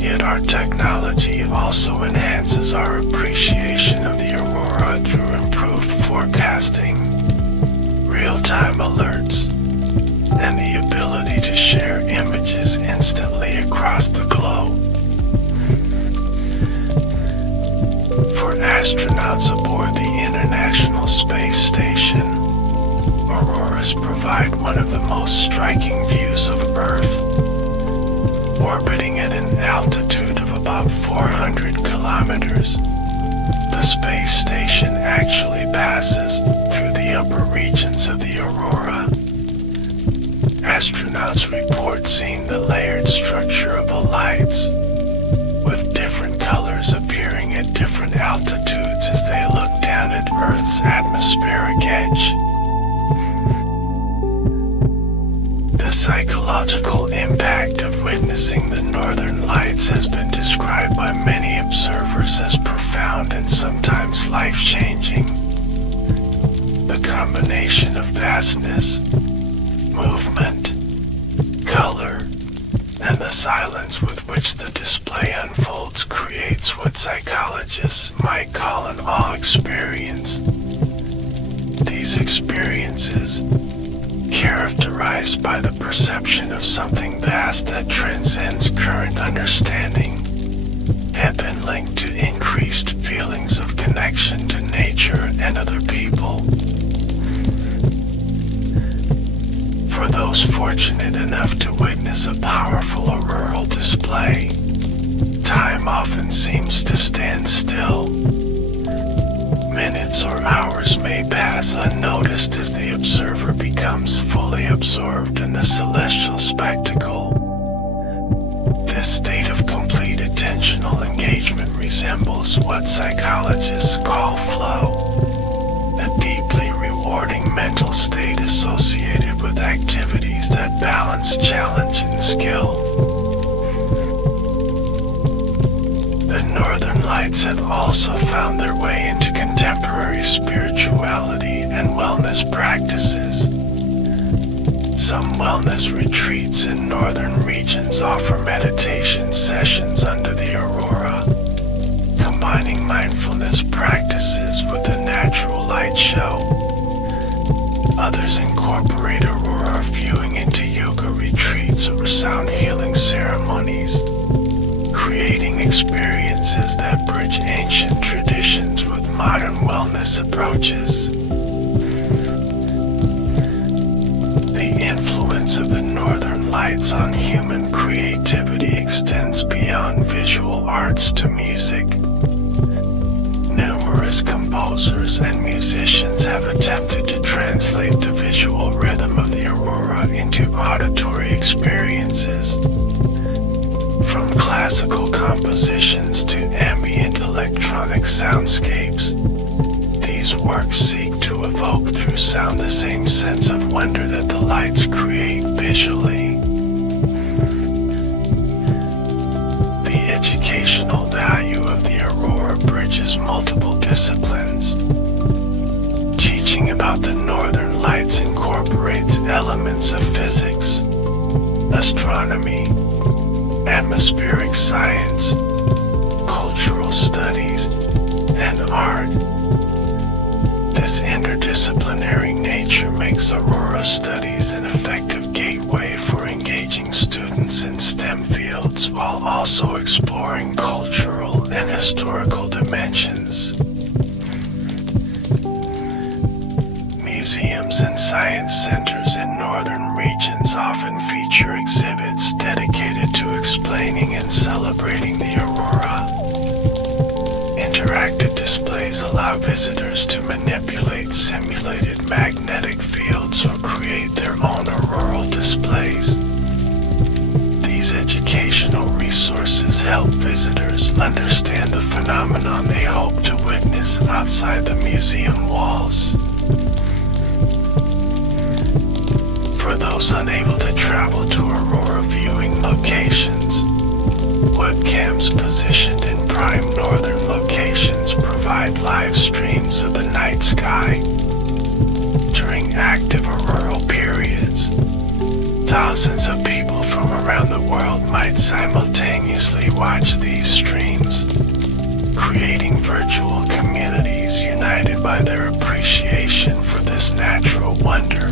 Yet our technology also enhances our appreciation of the aurora through improved forecasting, real-time alerts, and the ability to share images instantly across the globe. For astronauts aboard the International Space Station, auroras provide one of the most striking views of Earth. Orbiting at an altitude of about 400 kilometers, the space station actually passes through the upper regions of the aurora. Astronauts report seeing the layered structure of the lights, with different colors appearing at different altitudes as they look down at Earth's atmospheric edge. The psychological impact of witnessing the northern lights has been described by many observers as profound and sometimes life-changing. The combination of vastness, movement, color, and the silence with which the display unfolds creates what psychologists might call an awe experience. These experiences, characterized by the perception of something vast that transcends current understanding, have been linked to increased feelings of connection to nature and other people. For those fortunate enough to witness a powerful auroral display, time often seems to stand still. Minutes or hours may pass unnoticed as the observer becomes fully absorbed in the celestial spectacle. This state of complete attentional engagement resembles what psychologists call flow, a deeply rewarding mental state associated with activities that balance challenge and skill. The northern lights have also found their way into contemporary spirituality and wellness practices. Some wellness retreats in northern regions offer meditation sessions under the aurora, combining mindfulness practices with a natural light show. Others incorporate aurora viewing into yoga retreats or sound healing ceremonies, creating experiences that bridge ancient traditions with modern wellness approaches. The influence of the northern lights on human creativity extends beyond visual arts to music. Numerous composers and musicians have attempted to translate the visual rhythm of the aurora into auditory experiences. From classical compositions to ambient electronic soundscapes, these works seek to evoke through sound the same sense of wonder that the lights create visually. The educational value of the aurora bridges multiple disciplines. Teaching about the northern lights incorporates elements of physics, astronomy, atmospheric science, cultural studies, and art. This interdisciplinary nature makes aurora studies an effective gateway for engaging students in STEM fields while also exploring cultural and historical dimensions. Museums and science centers in northern regions often feature exhibits dedicated to explaining and celebrating the aurora. Interactive displays allow visitors to manipulate simulated magnetic fields or create their own auroral displays. These educational resources help visitors understand the phenomenon they hope to witness outside the museum walls. For those unable to travel to aurora viewing locations, webcams positioned in prime northern locations provide live streams of the night sky. During active auroral periods, thousands of people from around the world might simultaneously watch these streams, creating virtual communities united by their appreciation for this natural wonder.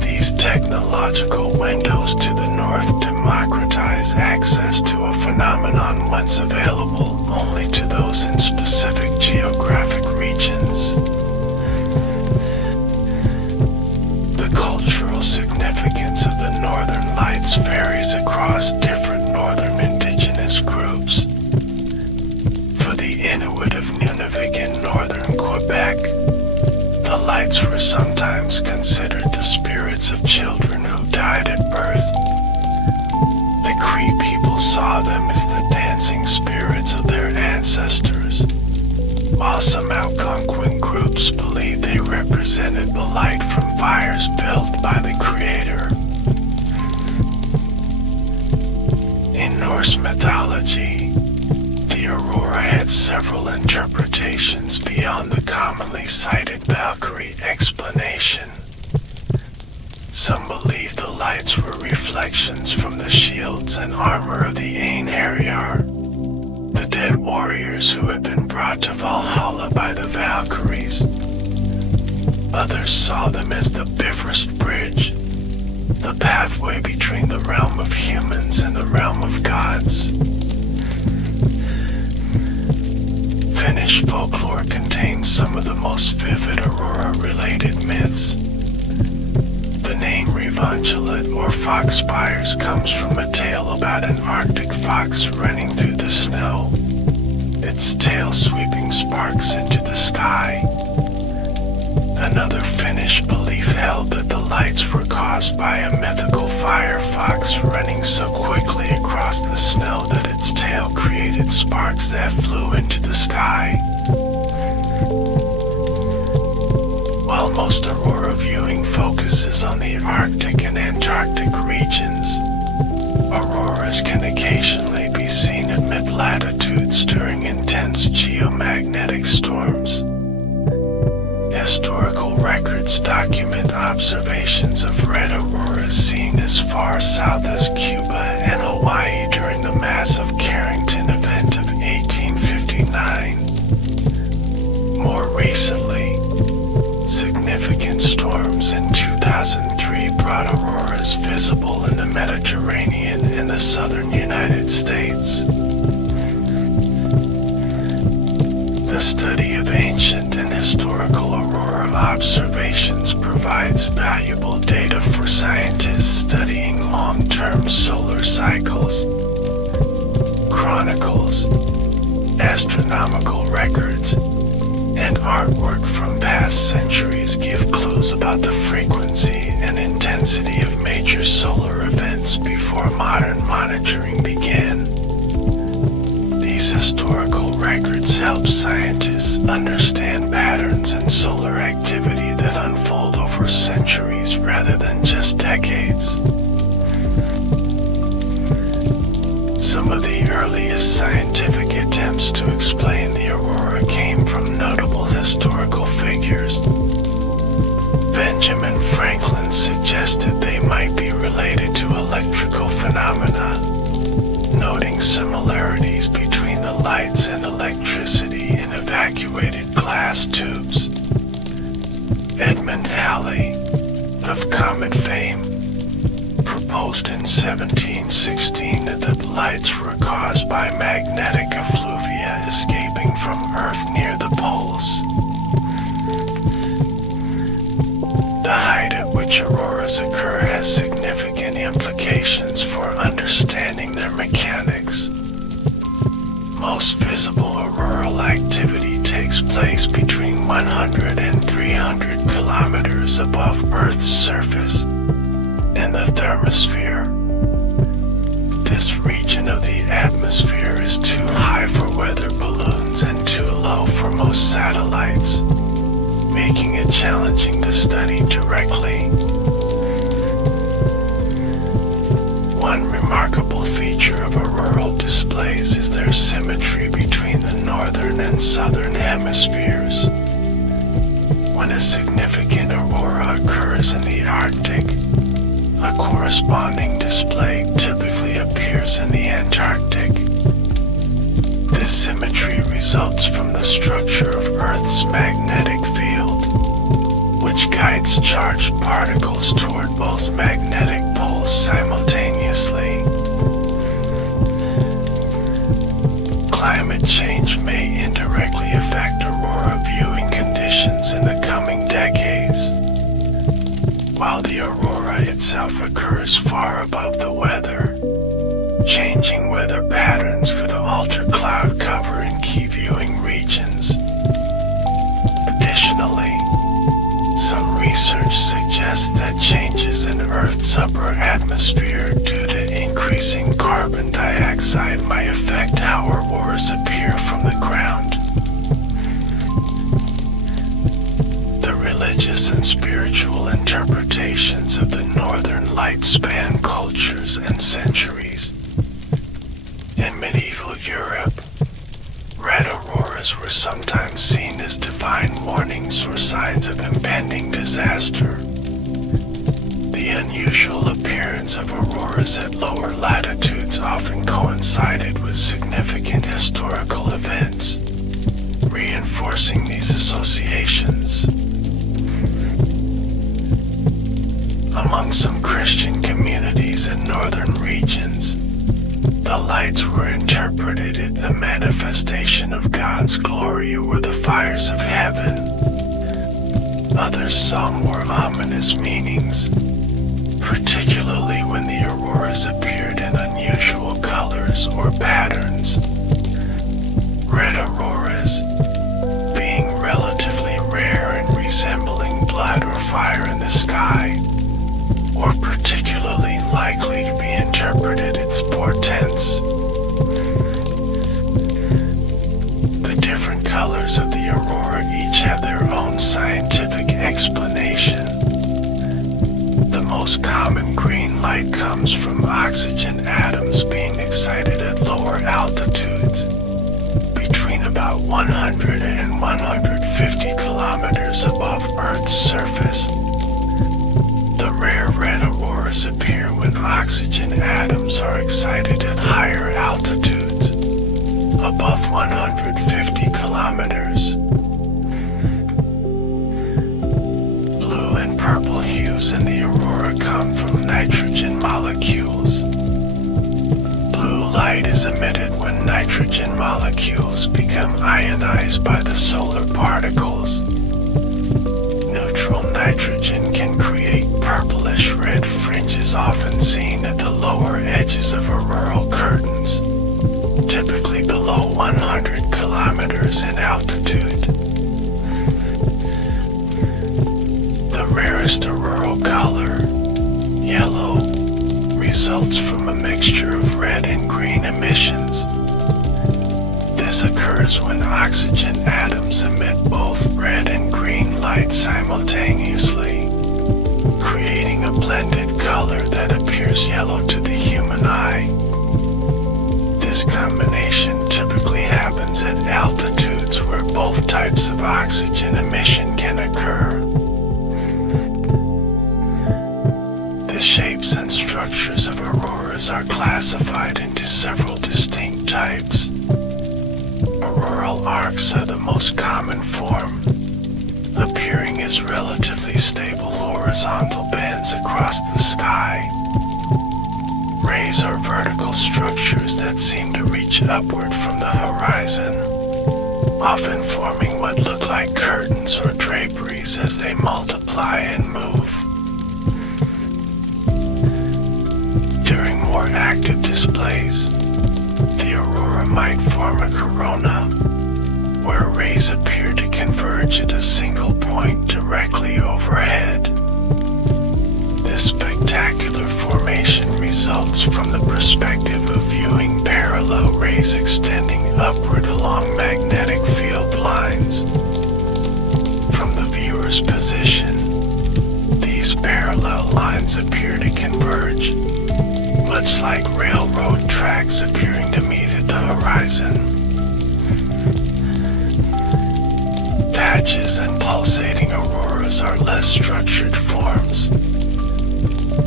These technological windows to the north democratize access to a phenomenon once available only to those in specific geographic regions. The cultural significance of the northern lights varies across different northern indigenous groups. For the Inuit of Nunavik in northern Quebec, the lights were sometimes considered the spirits of children who died at birth. The Cree people saw them as the dancing spirits of their ancestors, while some Algonquin groups believed they represented the light from fires built by the Creator. In Norse mythology, the aurora had several interpretations beyond the commonly cited Valkyrie explanation. Some believe the lights were reflections from the shields and armor of the Einherjar, the dead warriors who had been brought to Valhalla by the Valkyries. Others saw them as the Bifrost Bridge, the pathway between the realm of humans and the realm of gods. Finnish folklore contains some of the most vivid aurora-related myths. The name Revangelet or fox spires comes from a tale about an Arctic fox running through the snow, its tail sweeping sparks into the sky. Another Finnish belief held that the lights were caused by a mythical fire fox running so quickly across the snow that its tail created sparks that flew into the sky. While most aurora viewing focuses on the Arctic and Antarctic regions, auroras can occasionally be seen at mid-latitudes during intense geomagnetic storms. Historical records document observations of red auroras seen as far south as Cuba and Hawaii during the massive Carrington event of 1859. More recently, significant storms in 2003 brought auroras visible in the Mediterranean and the southern United States. The study of ancient and historical aurora observations provides valuable data for scientists studying long-term solar cycles, chronicles, astronomical records, and artwork from past centuries give clues about the frequency and intensity of major solar events before modern monitoring began. These historical records help scientists understand patterns in solar activity that unfold over centuries rather than just decades. Some of the earliest scientific attempts to explain the aurora came from notable historical figures. Benjamin Franklin suggested they might be related to electrical phenomena, noting similarities between the lights and electricity in evacuated glass tubes. Edmund Halley, of comet fame, proposed in 1716 that the lights were caused by magnetic effluvia escaping from Earth near the poles. The height at which auroras occur has significant implications for understanding their mechanics. Most visible auroral activity takes place between 100 and 300 kilometers above Earth's surface in the thermosphere. This region of the atmosphere is too high for weather balloons and too low for most satellites, making it challenging to study directly. One remarkable feature of auroral displays is their symmetry between the northern and southern hemispheres. When a significant aurora occurs in the Arctic, a corresponding display typically appears in the Antarctic. This symmetry results from the structure of Earth's magnetic field, which guides charged particles toward both magnetic poles simultaneously. Climate change may indirectly affect aurora viewing conditions in the coming decades. While the aurora itself occurs far above the weather, changing weather patterns could alter cloud cover in key viewing regions. Additionally, some research suggests that changes in Earth's upper atmosphere due to increasing carbon dioxide might affect how auroras appear from the ground. The religious and spiritual interpretations of the northern lights span cultures and centuries. In medieval Europe, red auroras were sometimes seen as divine warnings or signs of impending disaster. The unusual appearance of auroras at lower latitudes often coincided with significant historical events, reinforcing these associations. Among some Christian communities in northern regions, the lights were interpreted as the manifestation of God's glory or the fires of heaven. Others saw more ominous meanings, particularly when the auroras appeared in unusual colors or patterns. Red auroras, being relatively rare and resembling blood or fire in the sky, were particularly likely to be interpreted as portents. The different colors of the aurora each have their own scientific explanation. The most common green light comes from oxygen atoms being excited at lower altitudes, between about 100 and 150 kilometers above Earth's surface. The rare red auroras appear when oxygen atoms are excited at higher altitudes, above 150 kilometers. Blue and purple hues in the aurora come from nitrogen molecules. Blue light is emitted when nitrogen molecules become ionized by the solar particles. Neutral nitrogen can create purplish red fringes often seen at the lower edges of auroral curtains, typically below 100 kilometers in altitude. The rarest auroral color, yellow, results from a mixture of red and green emissions. This occurs when oxygen atoms emit both red and green light simultaneously, creating a blended color that appears yellow to the human eye. This combination typically happens at altitudes where both types of oxygen emission can occur. The shapes and structures of auroras are classified into several distinct types. Auroral arcs are the most common form, appearing as relatively stable horizontal bands across the sky. Rays are vertical structures that seem to reach upward from the horizon, often forming what look like curtains or draperies as they multiply and move. During more active displays, the aurora might form a corona, where rays appear to converge at a single point directly overhead. This spectacular formation results from the perspective of viewing parallel rays extending upward along magnetic field lines. From the viewer's position, these parallel lines appear to converge, much like railroad tracks appearing to meet at the horizon. Patches and pulsating auroras are less structured forms.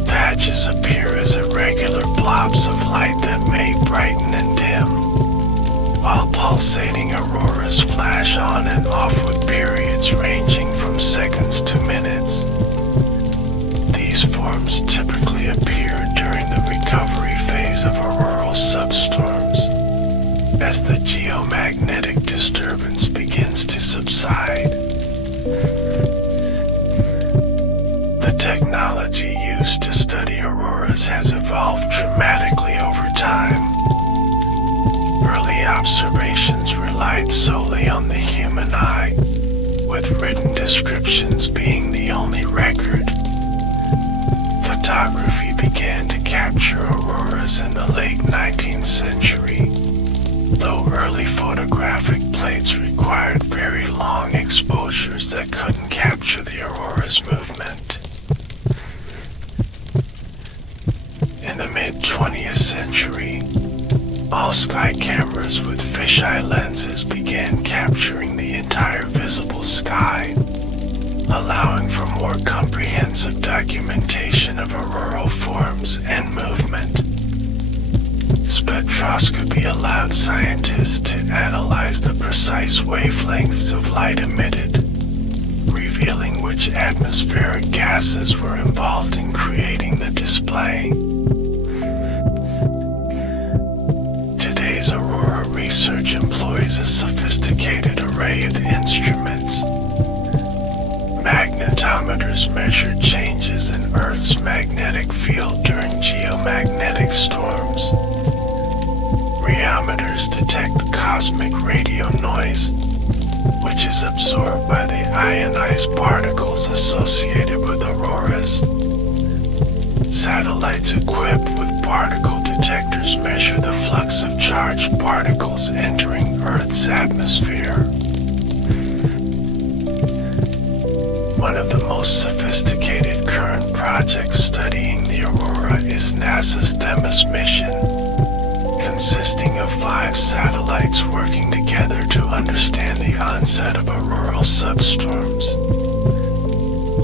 Patches appear as irregular blobs of light that may brighten and dim, while pulsating auroras flash on and off with periods ranging from seconds to minutes. These forms typically appear during the recovery phase of auroral substorms, as the geomagnetic disturbance begins to subside. The technology used to study auroras has evolved dramatically over time. Early observations relied solely on the human eye, with written descriptions being the only record. Photography began to capture auroras in the late 19th century, though early photographic plates required very long exposures that couldn't capture the aurora's movement. In the mid-20th century, all sky cameras with fisheye lenses began capturing the entire visible sky, allowing for more comprehensive documentation of auroral forms and movement. Spectroscopy allowed scientists to analyze the precise wavelengths of light emitted, revealing which atmospheric gases were involved in creating the display. Today's aurora research employs a sophisticated array of instruments. Magnetometers measure changes in Earth's magnetic field during geomagnetic storms. Rheometers detect cosmic radio noise, which is absorbed by the ionized particles associated with auroras. Satellites equipped with particle detectors measure the flux of charged particles entering Earth's atmosphere. One of the most sophisticated current projects studying the aurora is NASA's Themis mission, consisting of 5 satellites working together to understand the onset of auroral substorms.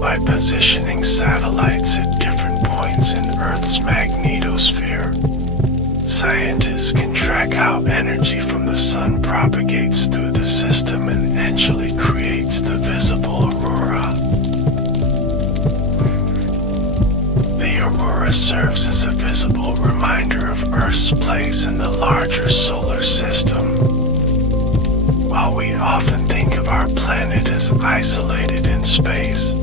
By positioning satellites at different points in Earth's magnetosphere, scientists can track how energy from the sun propagates through the system and eventually creates the visible aurora. The aurora serves as a visible reminder of Earth's place in the larger solar system. While we often think of our planet as isolated in space,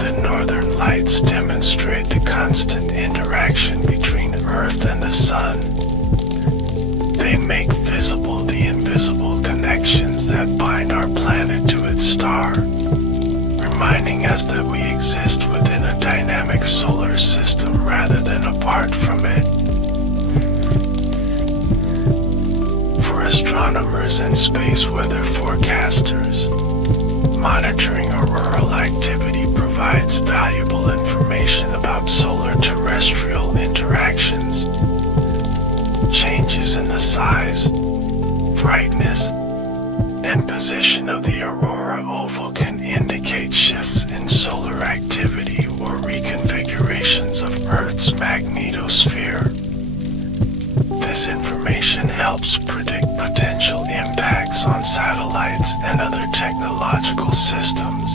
The northern lights demonstrate the constant interaction between Earth and the Sun. They make visible the invisible connections that bind our planet to its star, reminding us that we exist within a dynamic solar system rather than apart from it. For astronomers and space weather forecasters, monitoring auroral activity provides valuable information about solar-terrestrial interactions. Changes in the size, brightness, and position of the aurora oval can indicate shifts in solar activity or reconfigurations of Earth's magnetosphere. This information helps predict potential impacts on satellites and other technological systems.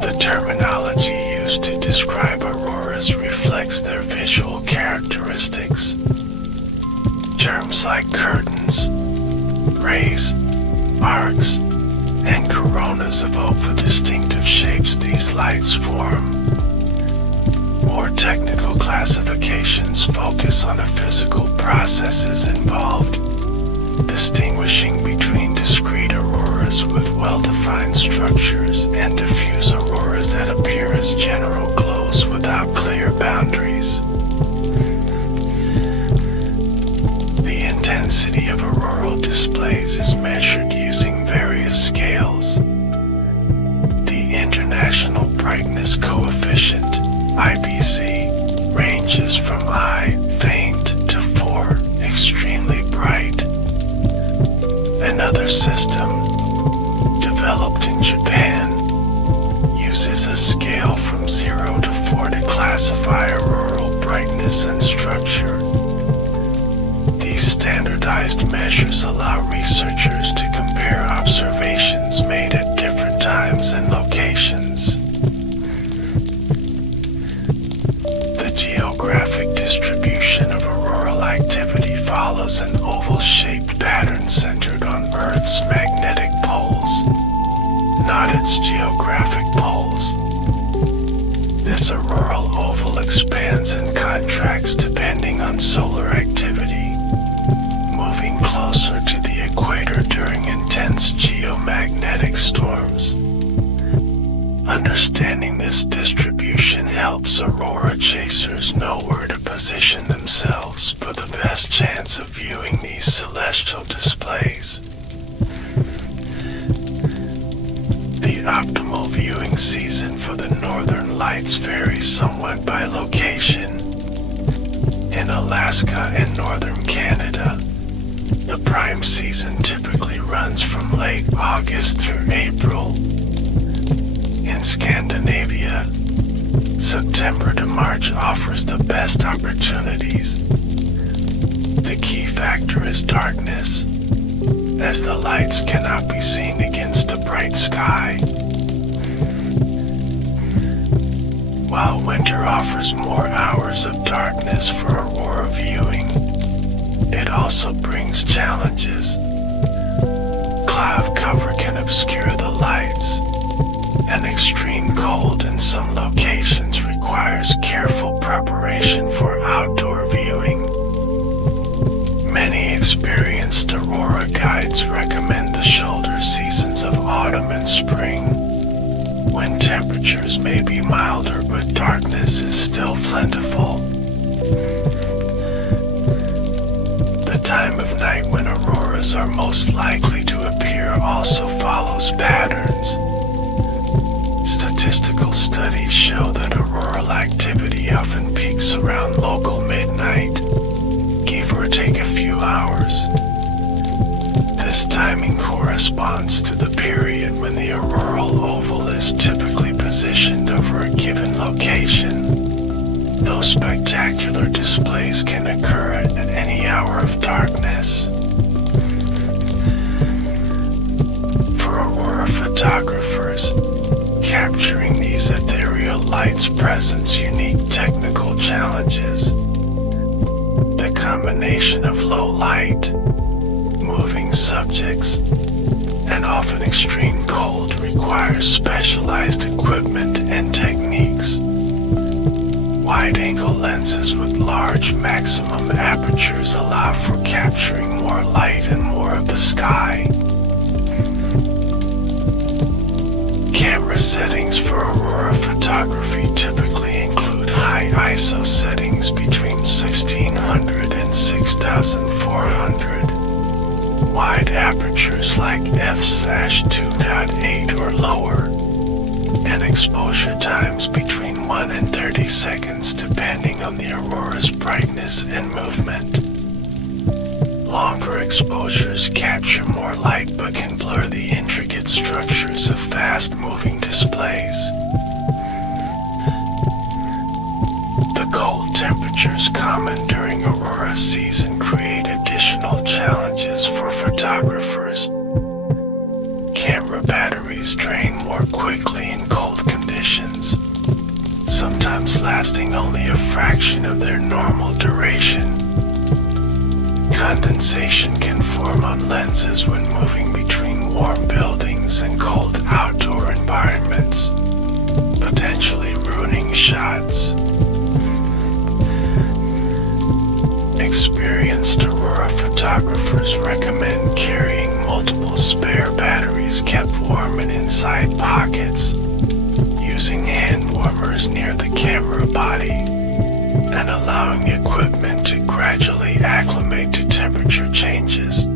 The terminology used to describe auroras reflects their visual characteristics. Terms like curtains, rays, arcs, and coronas evoke the distinctive shapes these lights form. More technical classifications focus on the physical processes involved, distinguishing between discrete auroras with well-defined structures and diffuse auroras that appear as general glows without clear boundaries. The intensity of auroral displays is measured using various scales. The International Brightness Coefficient (IBC) ranges from I, faint, to 4, extremely bright. Another system, developed in Japan, uses a scale from 0 to 4 to classify auroral brightness and structure. These standardized measures allow researchers to compare observations made at different times and locations. The geographic distribution of auroral activity follows an oval-shaped pattern centered on Earth's magnetic poles, not its geographic poles. This auroral oval expands and contracts depending on solar activity, moving closer to the equator during intense geomagnetic storms. Understanding this distribution helps aurora chasers know where to position themselves for the best chance of viewing these celestial displays. The optimal viewing season for the northern lights varies somewhat by location. In Alaska and northern Canada, the prime season typically runs from late August through April. In Scandinavia, September to March offers the best opportunities. The key factor is darkness, as the lights cannot be seen against a bright sky. While winter offers more hours of darkness for aurora viewing, it also brings challenges. Cloud cover can obscure the lights, and extreme cold in some locations requires careful preparation for outdoor viewing. Many experienced aurora guides recommend the shoulder seasons of autumn and spring, when temperatures may be milder but darkness is still plentiful. The time of night when auroras are most likely to appear also follows patterns. Statistical studies show that auroral activity often peaks around local midnight, give or take a few hours. This timing corresponds to the period when the auroral oval is typically positioned over a given location, though spectacular displays can occur at any hour of darkness. For aurora photographers, capturing these ethereal lights presents unique technical challenges. The combination of low light, moving subjects, and often extreme cold requires specialized equipment and techniques. Wide-angle lenses with large maximum apertures allow for capturing more light and more of the sky. Camera settings for aurora photography typically include high ISO settings between 1600 and 6400, wide apertures like f/2.8 or lower, and exposure times between 1 and 30 seconds depending on the aurora's brightness and movement. Longer exposures capture more light but can blur the intricate structures of fast-moving displays. The cold temperatures common during aurora season create additional challenges for photographers. Camera batteries drain more quickly in cold conditions, sometimes lasting only a fraction of their normal duration. Condensation can form on lenses when moving between warm buildings and cold outdoor environments, potentially ruining shots. Experienced aurora photographers recommend carrying multiple spare batteries kept warm and inside pockets, using hand warmers near the camera body, and allowing equipment to gradually acclimate to temperature changes.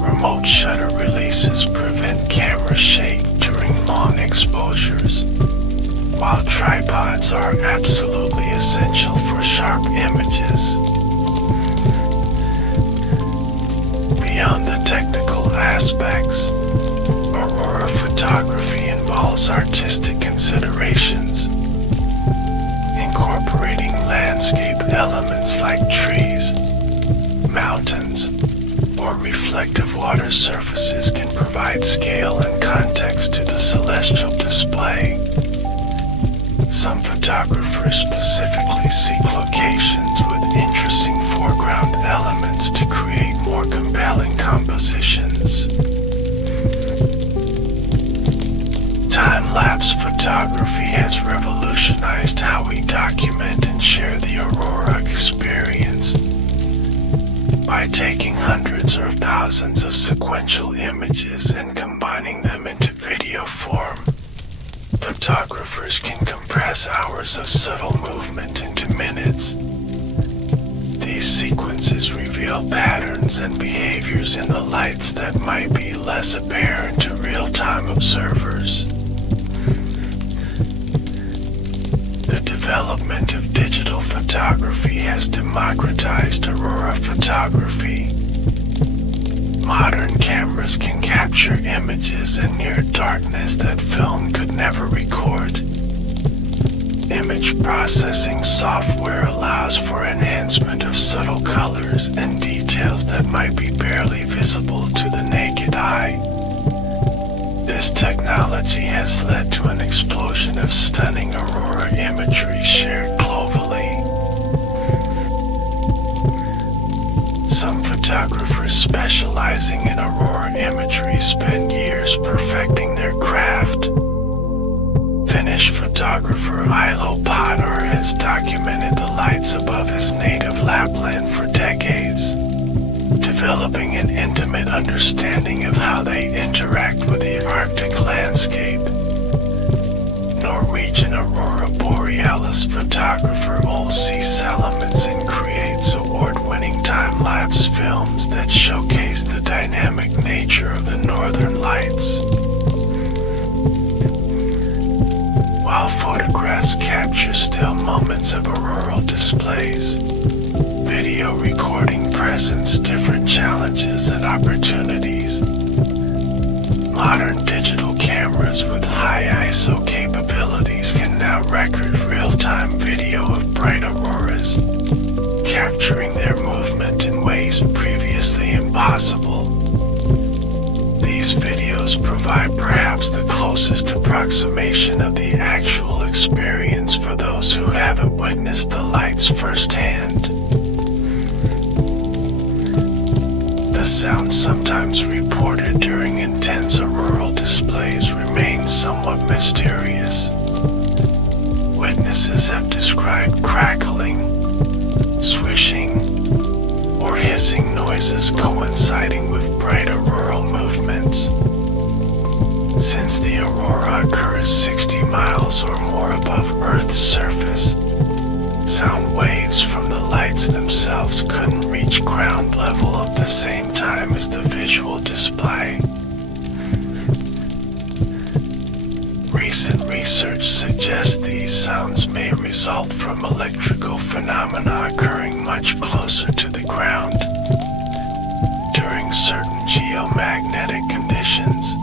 Remote shutter releases prevent camera shake during long exposures, while tripods are absolutely essential for sharp images. Beyond the technical aspects, aurora photography involves artistic considerations, incorporating landscape elements like trees, mountains, or reflective water surfaces can provide scale and context to the celestial display. Some photographers specifically seek locations with interesting foreground elements to create more compelling compositions. Time-lapse photography has revolutionized how we document and share the aurora experience. By taking hundreds or thousands of sequential images and combining them into video form, photographers can compress hours of subtle movement into minutes. These sequences reveal patterns and behaviors in the lights that might be less apparent to real-time observers. The development of digital photography has democratized aurora photography. Modern cameras can capture images in near darkness that film could never record. Image processing software allows for enhancement of subtle colors and details that might be barely visible to the naked eye. This technology has led to an explosion of stunning aurora imagery shared globally. Some photographers specializing in aurora imagery spend years perfecting their craft. Finnish photographer Ilo Potter has documented the lights above his native Lapland for decades, developing an intimate understanding of how they interact with the Arctic landscape. Norwegian Aurora Borealis photographer Olsi Salamonsen creates award-winning time-lapse films that showcase the dynamic nature of the northern lights. While photographs capture still moments of auroral displays, video recording presents different challenges and opportunities. Modern digital cameras with high ISO capabilities can now record real-time video of bright auroras, capturing their movement in ways previously impossible. These videos provide perhaps the closest approximation of the actual experience for those who haven't witnessed the lights firsthand. The sound sometimes reported during intense auroral displays remains somewhat mysterious. Witnesses have described crackling, swishing, or hissing noises coinciding with bright auroral movements. Since the aurora occurs 60 miles or more above Earth's surface, sound waves from the lights themselves couldn't reach ground level at the same time as the visual display. Recent research suggests these sounds may result from electrical phenomena occurring much closer to the ground. During certain geomagnetic conditions,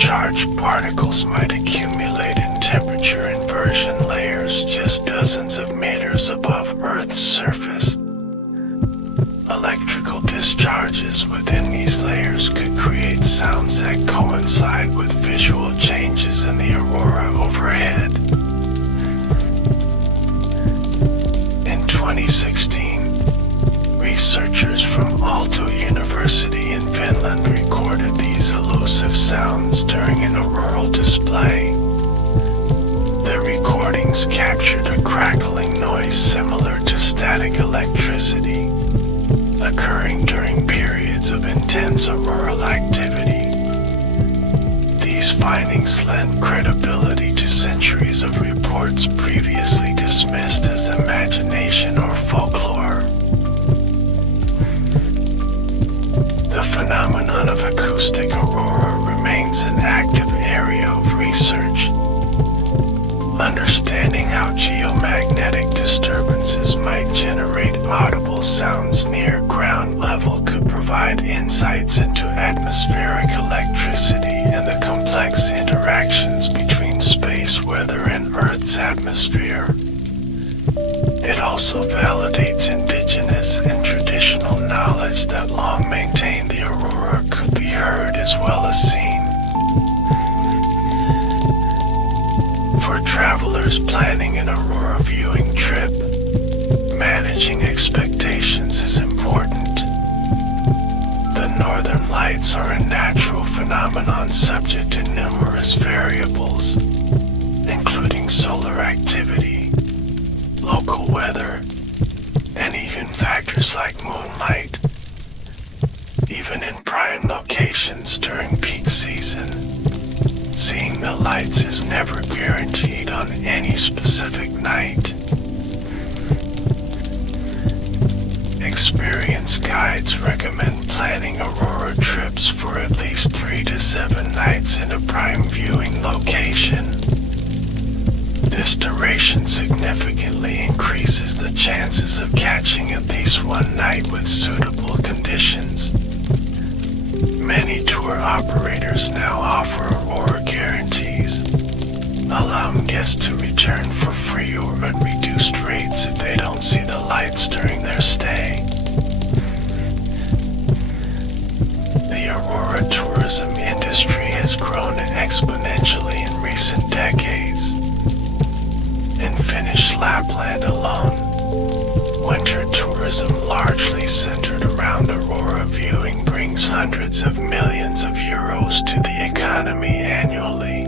charged particles might accumulate in temperature inversion layers just dozens of meters above Earth's surface. Electrical discharges within these layers could create sounds that coincide with visual changes in the aurora overhead. In 2016, researchers from Aalto University in Finland recorded these elusive sounds during an auroral display. The recordings captured a crackling noise similar to static electricity, occurring during periods of intense auroral activity. These findings lend credibility to centuries of reports previously dismissed as imagination or folklore. The phenomenon of acoustic aurora remains an active area of research. Understanding how geomagnetic disturbances might generate audible sounds near ground level could provide insights into atmospheric electricity and the complex interactions between space weather and Earth's atmosphere. It also validates indigenous and traditional knowledge that long maintained the aurora could be heard as well as seen. For travelers planning an aurora viewing trip, managing expectations is important. The northern lights are a natural phenomenon subject to numerous variables, including solar activity, local weather, and even factors like moonlight. Even in prime locations during peak season, seeing the lights is never guaranteed on any specific night. Experienced guides recommend planning aurora trips for at least 3 to 7 nights in a prime viewing location. This duration significantly increases the chances of catching at least one night with suitable conditions. Many tour operators now offer aurora guarantees, allowing guests to return for free or at reduced rates if they don't see the lights during their stay. The aurora tourism industry has grown exponentially in recent decades. In Finnish Lapland alone, winter tourism largely centered around aurora viewing brings hundreds of millions of euros to the economy annually.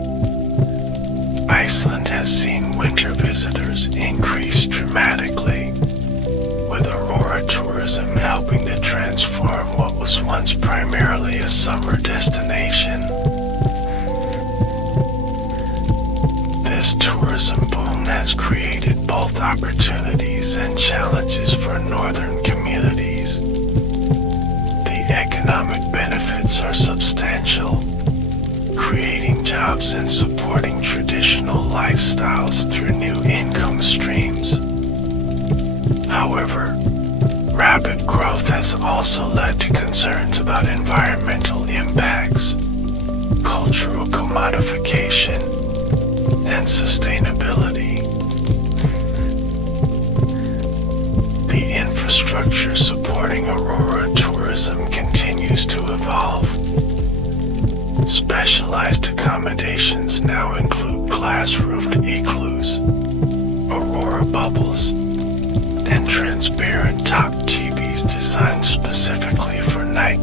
Iceland has seen winter visitors increase dramatically, with aurora tourism helping to transform what was once primarily a summer destination. This tourism boom has created both opportunities and challenges for northern communities. The economic benefits are substantial, creating jobs and supporting traditional lifestyles through new income streams. However, rapid growth has also led to concerns about environmental impacts, cultural commodification, and sustainability. The infrastructure supporting aurora tourism continues to evolve. Specialized accommodations now include glass-roofed igloos, aurora bubbles, and transparent top TVs designed specifically for night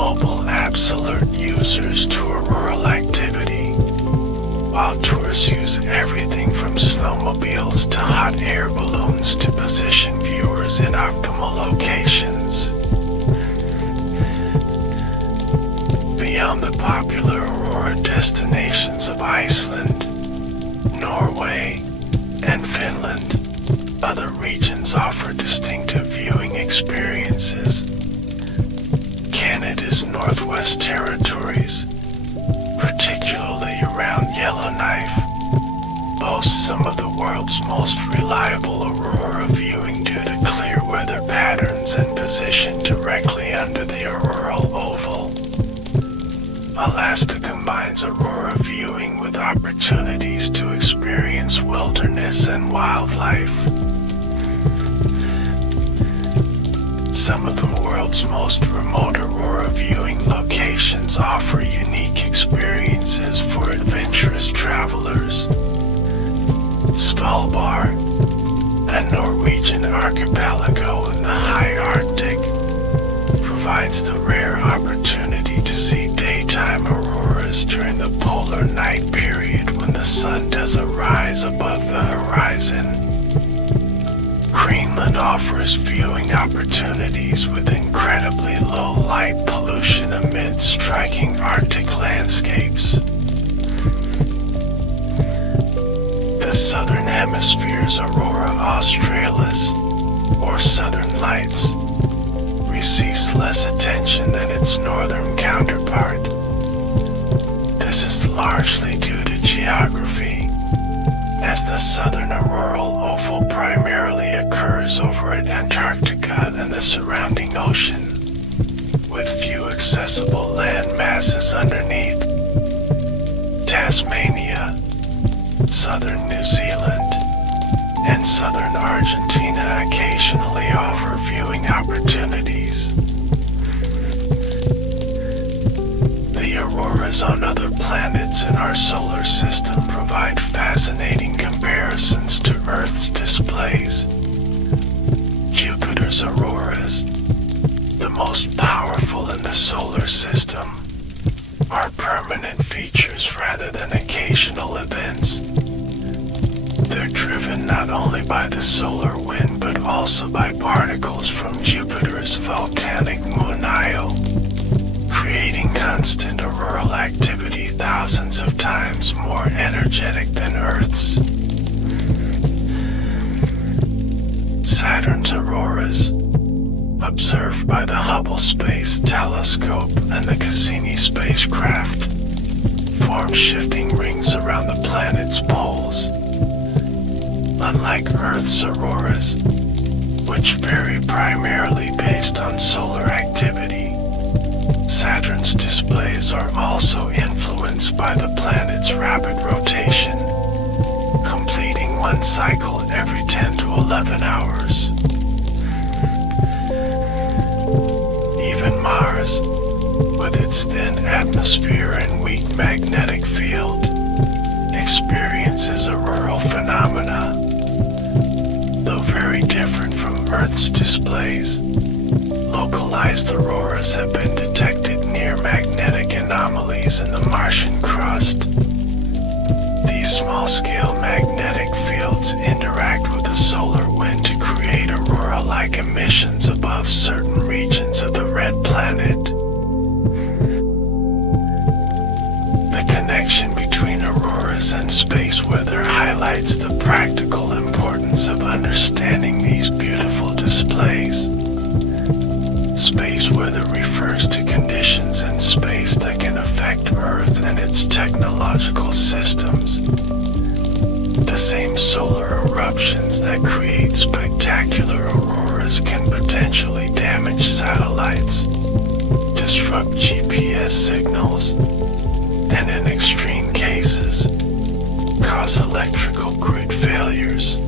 mobile apps alert users to auroral activity, while tourists use everything from snowmobiles to hot air balloons to position viewers in optimal locations. Beyond the popular aurora destinations of Iceland, Norway, and Finland, other regions offer distinctive viewing experiences. Canada's Northwest Territories, particularly around Yellowknife, boasts some of the world's most reliable aurora viewing due to clear weather patterns and positioned directly under the auroral oval. Alaska combines aurora viewing with opportunities to experience wilderness and wildlife. Some of the world's most remote aurora viewing locations offer unique experiences for adventurous travelers. Svalbard, a Norwegian archipelago in the high Arctic, provides the rare opportunity to see daytime auroras during the polar night period when the sun doesn't rise above the horizon. Greenland offers viewing opportunities with incredibly low light pollution amid striking Arctic landscapes. The Southern Hemisphere's Aurora Australis, or Southern Lights, receives less attention than its northern counterpart. This is largely due to geography, as the southern auroral oval primarily occurs over at Antarctica and the surrounding ocean, with few accessible land masses underneath. Tasmania, southern New Zealand, and southern Argentina occasionally offer viewing opportunities. The auroras on other planets in our solar system provide fascinating comparisons to Earth's displays. Jupiter's auroras, the most powerful in the solar system, are permanent features rather than occasional events. They're driven not only by the solar wind but also by particles from Jupiter's volcanic moon Io, creating constant auroral activity thousands of times more energetic than Earth's. Saturn's auroras, observed by the Hubble Space Telescope and the Cassini spacecraft, form shifting rings around the planet's poles. Unlike Earth's auroras, which vary primarily based on solar activity, Saturn's displays are also influenced by the planet's rapid rotation, completing one cycle every 10 to 11 hours. Even Mars, with its thin atmosphere and weak magnetic field, experiences auroral phenomena. Though very different from Earth's displays, localized auroras have been detected near magnetic anomalies in the Martian crust. These small-scale magnetic fields interact with the solar wind to create aurora-like emissions above certain regions of the red planet. The connection between auroras and space weather highlights the practical importance of understanding these beautiful displays. Space weather refers to conditions in space that can affect Earth and its technological systems. The same solar eruptions that create spectacular auroras can potentially damage satellites, disrupt GPS signals, and in extreme cases, cause electrical grid failures.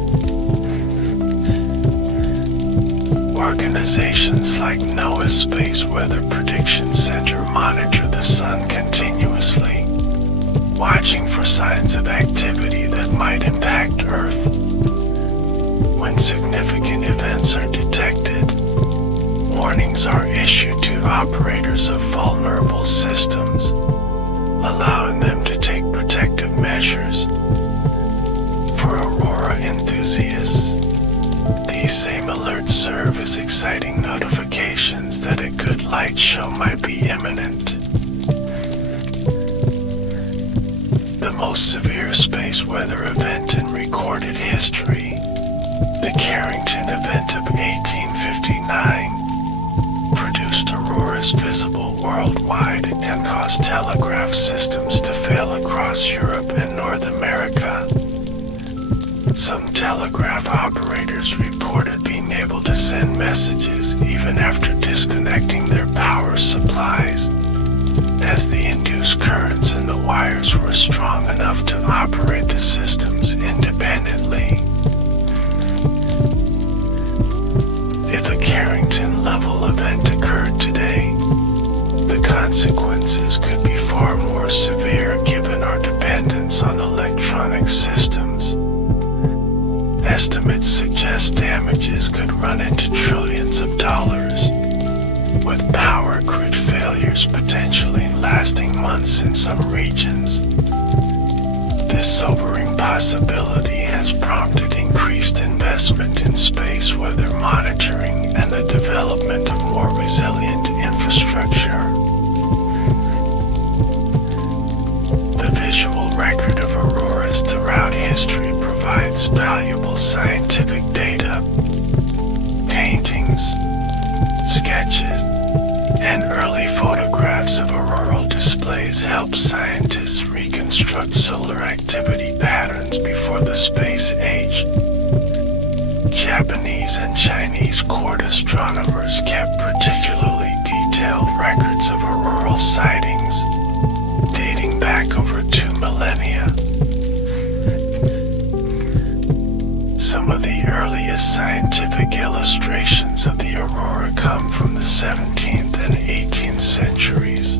Organizations like NOAA's Space Weather Prediction Center monitor the sun continuously, watching for signs of activity that might impact Earth. When significant events are detected, warnings are issued to operators of fault These same alerts serve as exciting notifications that a good light show might be imminent. The most severe space weather event in recorded history, the Carrington event of 1859, produced auroras visible worldwide and caused telegraph systems to fail across Europe and North America. Some telegraph operators reported being able to send messages even after disconnecting their power supplies, as the induced currents in the wires were strong enough to operate the systems independently. If a Carrington-level event occurred today, the consequences could be far more severe given our dependence on electronic systems. Estimates suggest damages could run into trillions of dollars, with power grid failures potentially lasting months in some regions. This sobering possibility has prompted increased investment in space weather monitoring and the development of more resilient infrastructure. The visual record of auroras throughout history provides valuable scientific data. Paintings, sketches, and early photographs of auroral displays help scientists reconstruct solar activity patterns before the space age. Japanese and Chinese court astronomers kept particularly detailed records of auroral sightings, dating back over 2 millennia. Some of the earliest scientific illustrations of the aurora come from the 17th and 18th centuries.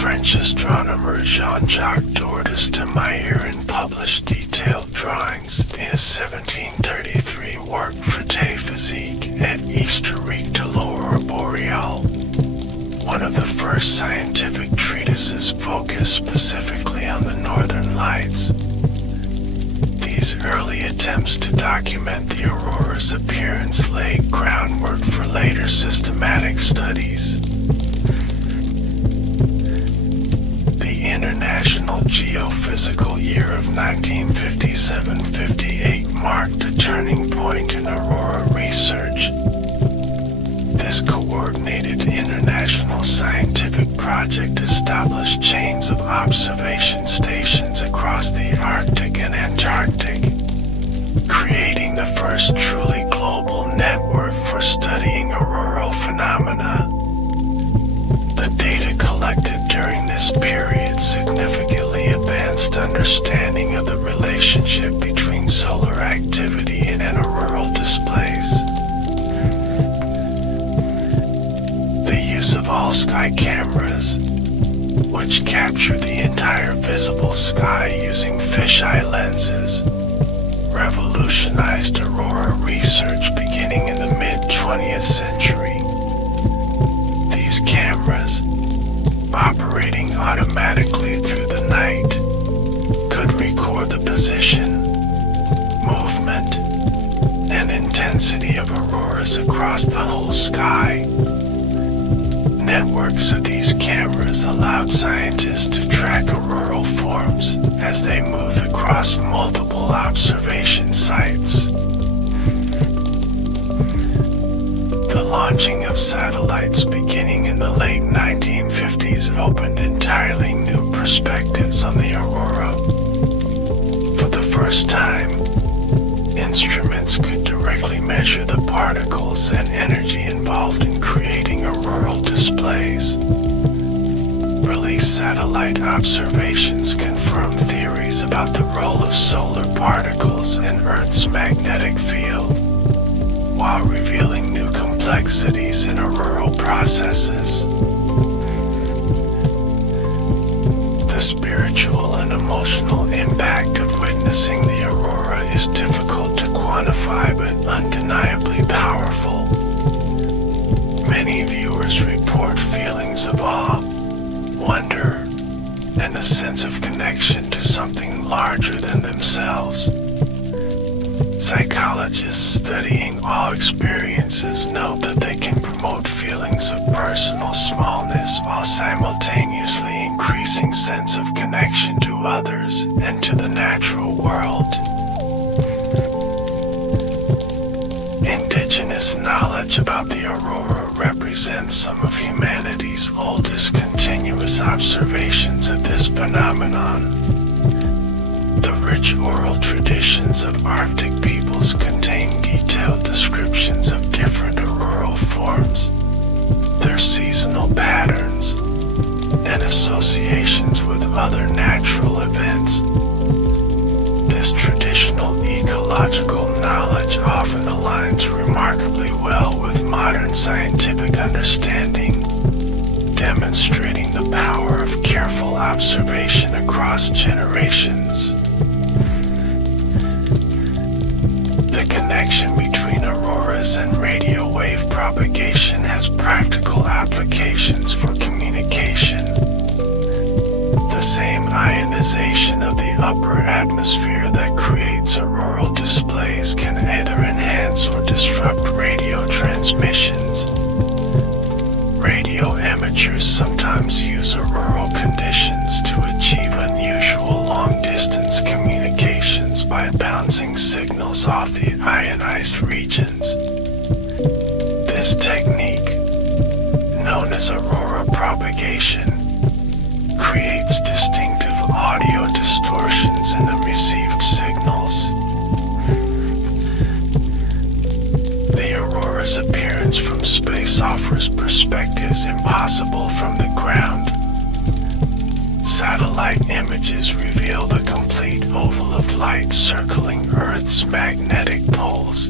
French astronomer Jean-Jacques Dordas de Mayer published detailed drawings in his 1733 work Vitae Physique et Historique de l'Aurora Borealis, one of the first scientific treatises focused specifically on the northern lights. These early attempts to document the aurora's appearance laid groundwork for later systematic studies. The International Geophysical Year of 1957-58 marked a turning point in aurora research. This coordinated international scientific project established chains of observation stations across the Arctic and Antarctic, creating the first truly global network for studying auroral phenomena. The data collected during this period significantly advanced understanding of the relationship between solar activity and auroral displays. The use of all-sky cameras, which capture the entire visible sky using fisheye lenses, revolutionized aurora research beginning in the mid-20th century. These cameras, operating automatically through the night, could record the position, movement, and intensity of auroras across the whole sky. Networks of these cameras allowed scientists to track auroral forms as they move across multiple observation sites. The launching of satellites beginning in the late 1950s opened entirely new perspectives on the aurora. For the first time, instruments could directly measure the particles and energy involved in creating auroral displays. Released satellite observations confirm theories about the role of solar particles in Earth's magnetic field, while revealing new complexities in auroral processes. The spiritual and emotional impact of witnessing the aurora is difficult to quantify but undeniably powerful. Many viewers report feelings of awe, wonder, and a sense of connection to something larger than themselves. Psychologists studying all experiences note that they can promote feelings of personal smallness while simultaneously increasing sense of connection to others and to the natural world. Indigenous knowledge about the aurora represents some of humanity's oldest continuous observations of this phenomenon. The rich oral traditions of Arctic peoples contain detailed descriptions of different auroral forms, their seasonal patterns, and associations with other natural events. This traditional ecological knowledge often aligns remarkably well with modern scientific understanding, demonstrating the power of careful observation across generations. The connection between auroras and radio wave propagation has practical applications for communication. The same ionization of the upper atmosphere that creates auroral displays can either enhance or disrupt radio transmissions. Radio amateurs sometimes use auroral conditions to achieve unusual long-distance communications by bouncing signals off the ionized regions. This technique, known as aurora propagation, creates distinctive audio distortions in the received signals. The aurora's appearance from space offers perspectives impossible from the ground. Satellite images reveal the complete oval of light circling Earth's magnetic poles.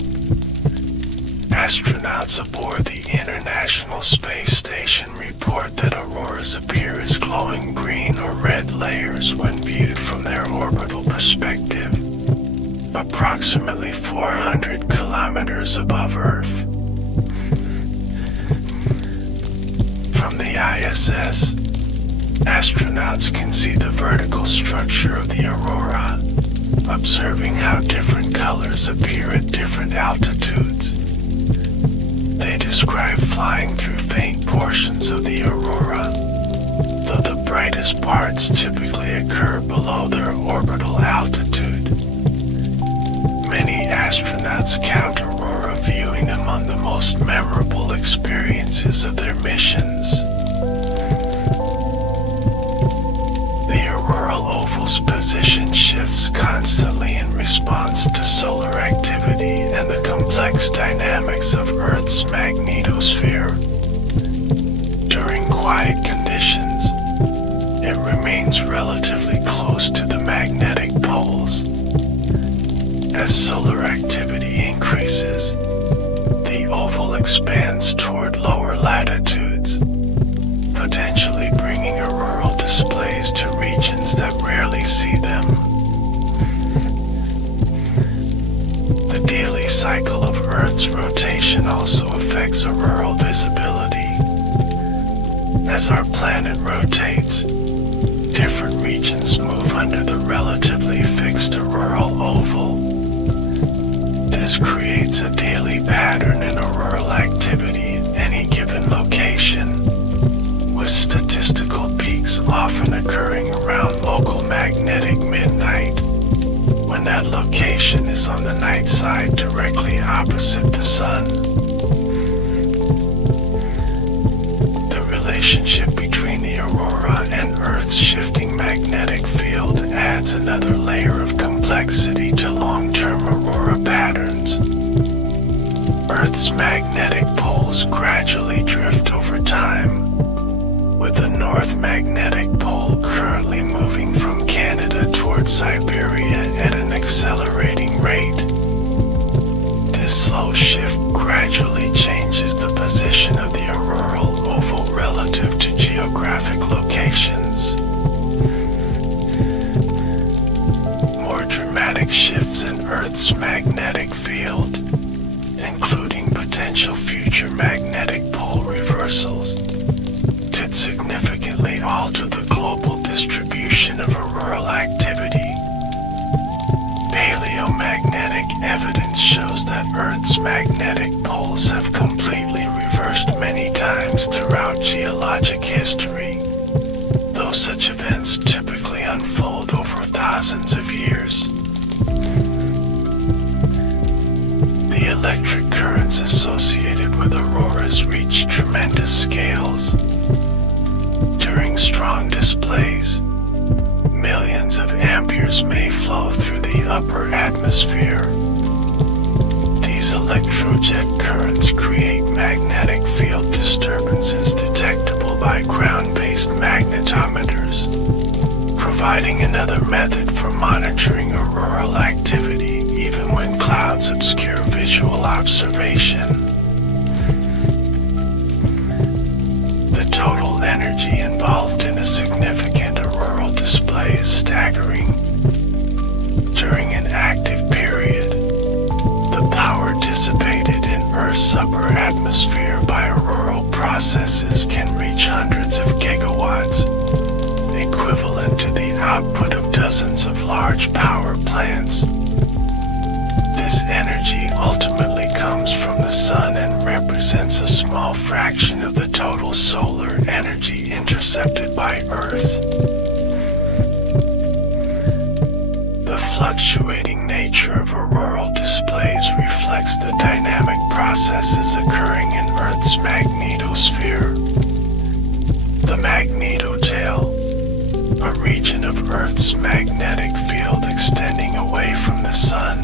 Astronauts aboard the International Space Station report that auroras appear as glowing green or red layers when viewed from their orbital perspective, approximately 400 kilometers above Earth. From the ISS, astronauts can see the vertical structure of the aurora, observing how different colors appear at different altitudes. They describe flying through faint portions of the aurora, though the brightest parts typically occur below their orbital altitude. Many astronauts count aurora viewing among the most memorable experiences of their missions. The auroral oval's position shifts constantly in response to solar activity and the complex dynamics of Earth's magnetosphere. During quiet conditions, it remains relatively close to the magnetic poles. As solar activity increases, the oval expands toward lower latitudes, potentially bringing auroral displays to regions that rarely see them. The daily cycle of Earth's rotation also affects auroral visibility. As our planet rotates, different regions move under the relatively fixed auroral oval. This creates a daily pattern in auroral activity at any given location, with statistical peaks often occurring around local magnetic midnight, when that location is on the night side directly opposite the sun. The relationship between the aurora and Earth's shifting magnetic field adds another layer of complexity to long-term aurora patterns. Earth's magnetic poles gradually drift over time, with the North Magnetic Pole currently moving from Canada towards Siberia at an accelerating rate. This slow shift gradually changes the position of the auroral oval relative to geographic locations. More dramatic shifts in Earth's magnetic field, including potential future magnetic pole reversals, could significantly alter the global distribution of auroral activity. Paleomagnetic evidence evidence shows that Earth's magnetic poles have completely reversed many times throughout geologic history, though such events typically unfold over thousands of years. The electric currents associated with auroras reach tremendous scales. During strong displays, millions of amperes may flow through the upper atmosphere. These electrojet currents create magnetic field disturbances detectable by ground-based magnetometers, providing another method for monitoring auroral activity even when clouds obscure visual observation. The total energy involved in a significant auroral display is staggering. During an active period, the power dissipated in Earth's upper atmosphere by auroral processes can reach hundreds of gigawatts, equivalent to the output of dozens of large power plants. This energy ultimately comes from the sun and represents a small fraction of the total solar energy intercepted by Earth. The fluctuating nature of auroral displays reflects the dynamic processes occurring in Earth's magnetosphere. The magnetotail, a region of Earth's magnetic field extending away from the sun,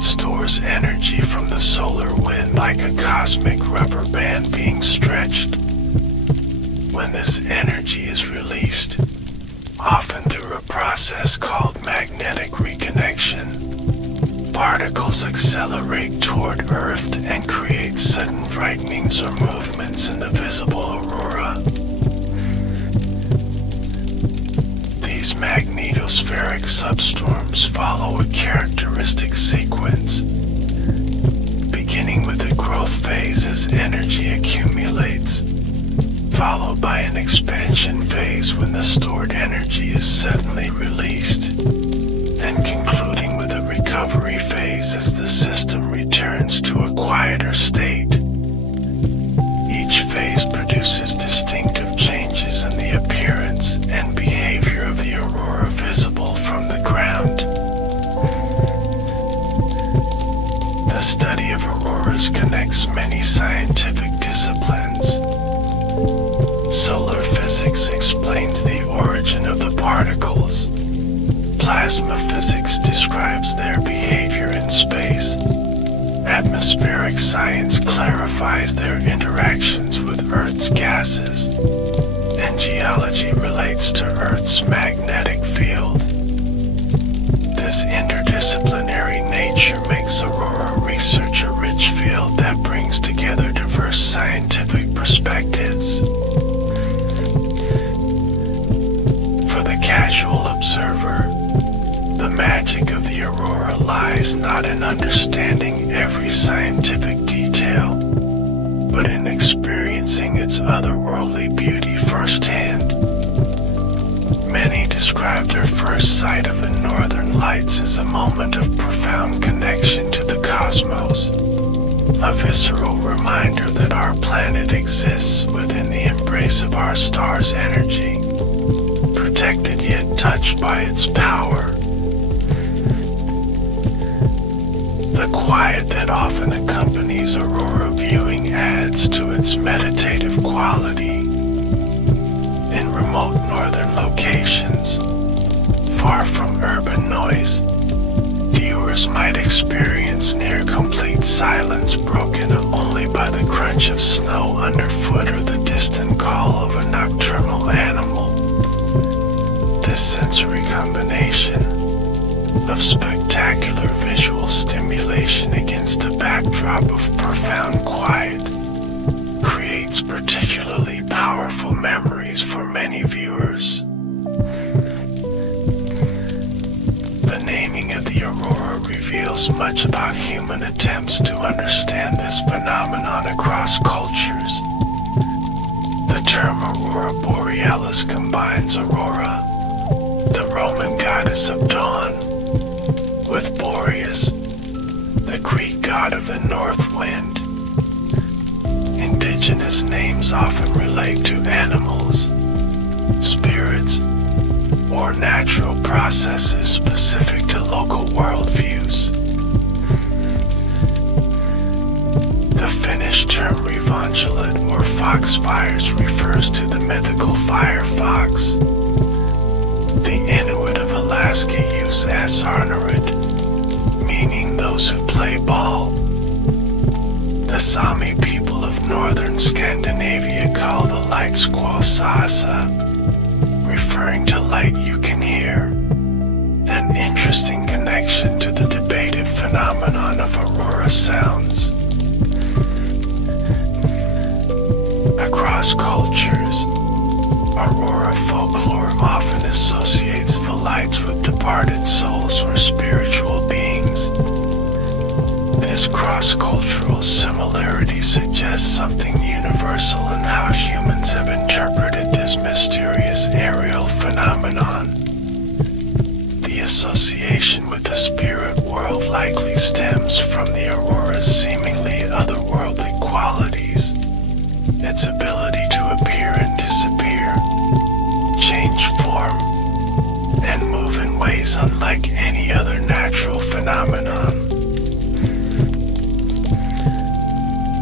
stores energy from the solar wind like a cosmic rubber band being stretched. When this energy is released, often through a process called magnetic reconnection, particles accelerate toward Earth and create sudden brightenings or movements in the visible aurora. These magnetospheric substorms follow a characteristic sequence, beginning with the growth phase as energy accumulates, followed by an expansion phase when the stored energy is suddenly released, and concluding with a recovery phase as the system returns to a quieter state. Each phase produces distinctive changes in the appearance and behavior of the aurora visible from the ground. The study of auroras connects many scientific disciplines. Solar physics explains the origin of the particles. Plasma physics describes their behavior in space. Atmospheric science clarifies their interactions with Earth's gases, and geology relates to Earth's magnetic field. This interdisciplinary nature makes aurora research a rich field that brings together diverse scientific perspectives. For the casual observer, the magic of the aurora lies not in understanding every scientific detail, but in experiencing its otherworldly beauty firsthand. Many describe their first sight of the northern lights as a moment of profound connection to the cosmos, a visceral reminder that our planet exists within the embrace of our star's energy, protected yet touched by its power. The quiet that often accompanies aurora viewing adds to its meditative quality. In remote northern locations, far from urban noise, viewers might experience near complete silence broken only by the crunch of snow underfoot or the distant call of a nocturnal animal. This sensory combination of spectacular visual stimulation against a backdrop of profound quiet creates particularly powerful memories for many viewers. The naming of the aurora reveals much about human attempts to understand this phenomenon across cultures. The term Aurora Borealis combines Aurora, the Roman goddess of dawn, with Boreas, god of the north wind. Indigenous names often relate to animals, spirits, or natural processes specific to local worldviews. The Finnish term revangelet or foxfires refers to the mythical fire fox. The Inuit of Alaska use asarnarid, meaning those who play ball. The Sami people of northern Scandinavia call the light squosasa, referring to light you can hear, an interesting connection to the debated phenomenon of aurora sounds. Across cultures, aurora folklore often associates the lights with departed souls or spiritual beings. This cross-cultural similarity suggests something universal in how humans have interpreted this mysterious aerial phenomenon. The association with the spirit world likely stems from the aurora's seemingly otherworldly qualities, its ability to appear and disappear, change form, and move in ways unlike any other natural phenomenon.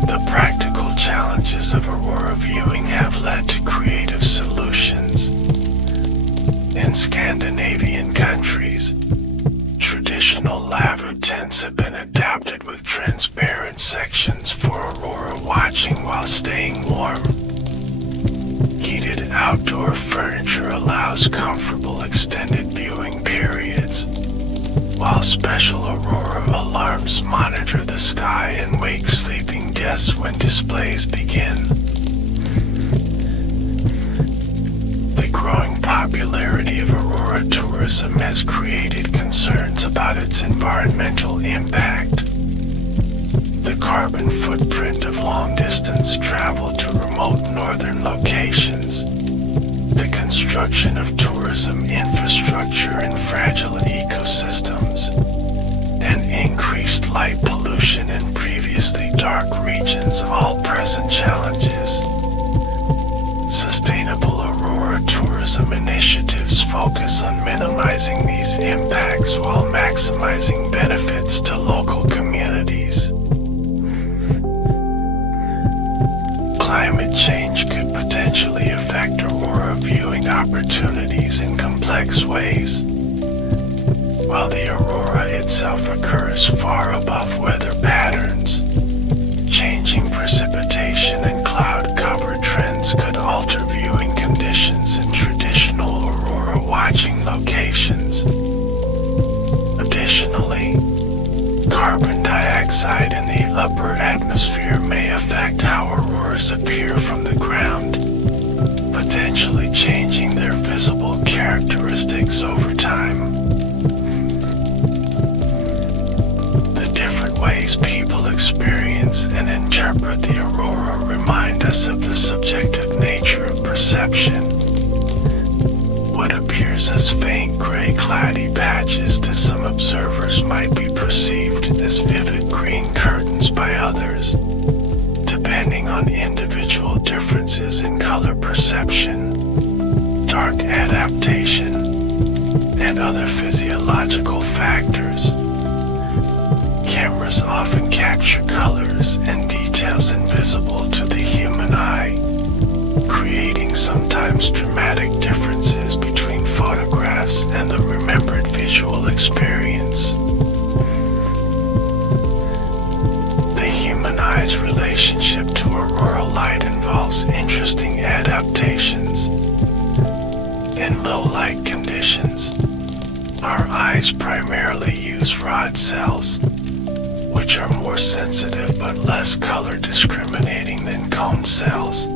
The practical challenges of aurora viewing have led to creative solutions. In Scandinavian countries, traditional lava tents have been adapted with transparent sections for aurora watching while staying warm. Heated outdoor furniture allows comfortable extended viewing periods, while special aurora alarms monitor the sky and wake sleeping guests when displays begin. The growing popularity of aurora tourism has created concerns about its environmental impact. The carbon footprint of long-distance travel to remote northern locations, the construction of tourism infrastructure in fragile ecosystems, and increased light pollution in previously dark regions all present challenges. Sustainable aurora tourism initiatives focus on minimizing these impacts while maximizing benefits to local communities. Climate change could potentially affect aurora viewing opportunities in complex ways. While the aurora itself occurs far above weather patterns, changing precipitation and cloud cover trends could alter viewing conditions in traditional aurora watching locations. Additionally, carbon dioxide in the upper atmosphere may affect how auroras appear from the ground, potentially changing their visible characteristics over time. The different ways people experience and interpret the aurora remind us of the subjective nature of perception. What appears as faint gray cloudy patches to some observers might be perceived as vivid green curtains by others, depending on individual differences in color perception, dark adaptation, and other physiological factors. Cameras often capture colors and details invisible to the human eye, creating sometimes dramatic differences between photographs and the remembered visual experience. The human eye's relationship to auroral light involves interesting adaptations. In low light conditions, our eyes primarily use rod cells, which are more sensitive but less color discriminating than cone cells.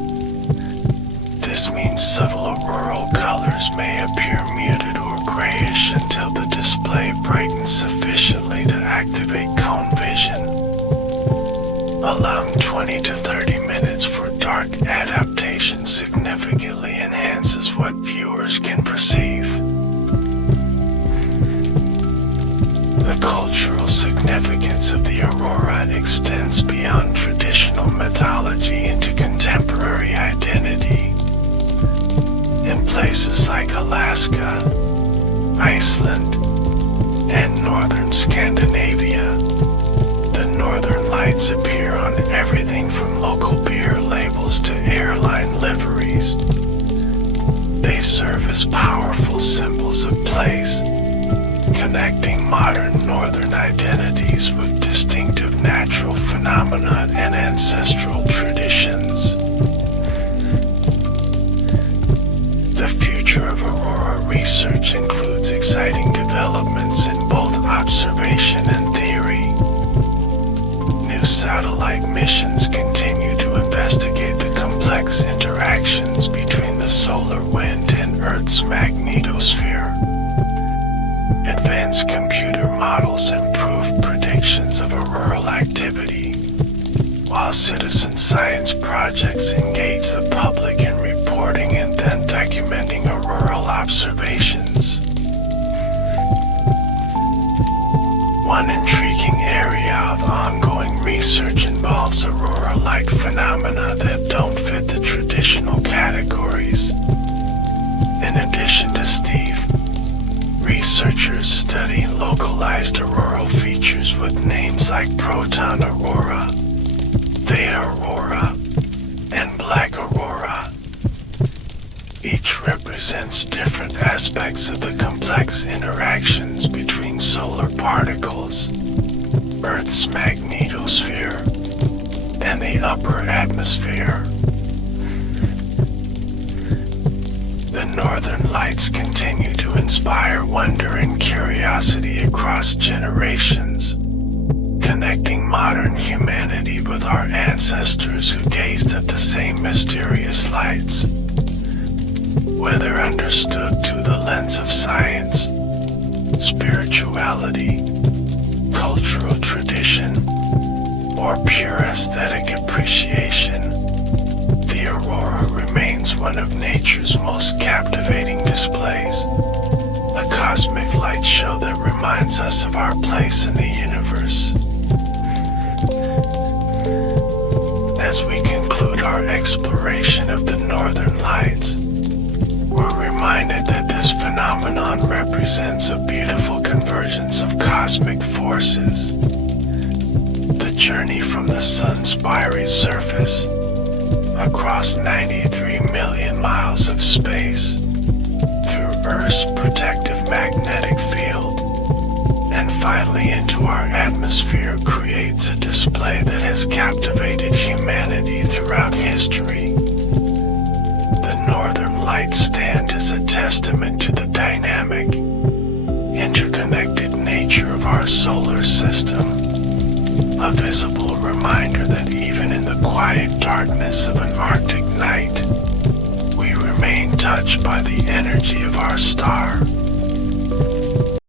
This means subtle auroral colors may appear muted or grayish until the display brightens sufficiently to activate cone vision. Allowing 20 to 30 minutes for dark adaptation significantly enhances what viewers can perceive. The cultural significance lights of the aurora extends beyond traditional mythology into contemporary identity. In places like Alaska, Iceland, and northern Scandinavia, the northern lights appear on everything from local beer labels to airline liveries. They serve as powerful symbols of place, connecting modern northern identities with distinctive natural phenomena and ancestral traditions. The future of aurora research includes exciting developments in both observation and theory. New satellite missions continue to investigate the complex interactions between the solar wind and Earth's magnetosphere. Advanced computer models improve predictions of auroral activity, while citizen science projects engage the public in reporting and then documenting auroral observations. One intriguing area of ongoing research involves aurora-like phenomena that don't fit the traditional categories. In addition to Steve, researchers study localized auroral features with names like proton aurora, theta aurora, and black aurora. Each represents different aspects of the complex interactions between solar particles, Earth's magnetosphere, and the upper atmosphere. The northern lights continue to inspire wonder and curiosity across generations, connecting modern humanity with our ancestors who gazed at the same mysterious lights. Whether understood through the lens of science, spirituality, cultural tradition, or pure aesthetic appreciation, the aurora remains one of nature's most captivating displays, a cosmic light show that reminds us of our place in the universe. As we conclude our exploration of the northern lights, we're reminded that this phenomenon represents a beautiful convergence of cosmic forces. The journey from the sun's fiery surface, across 93 million miles of space, through Earth's protective magnetic field, and finally into our atmosphere creates a display that has captivated humanity throughout history. The northern lights stand as a testament to the dynamic, interconnected nature of our solar system, a visible reminder that even in the quiet darkness of an Arctic night, we remain touched by the energy of our star.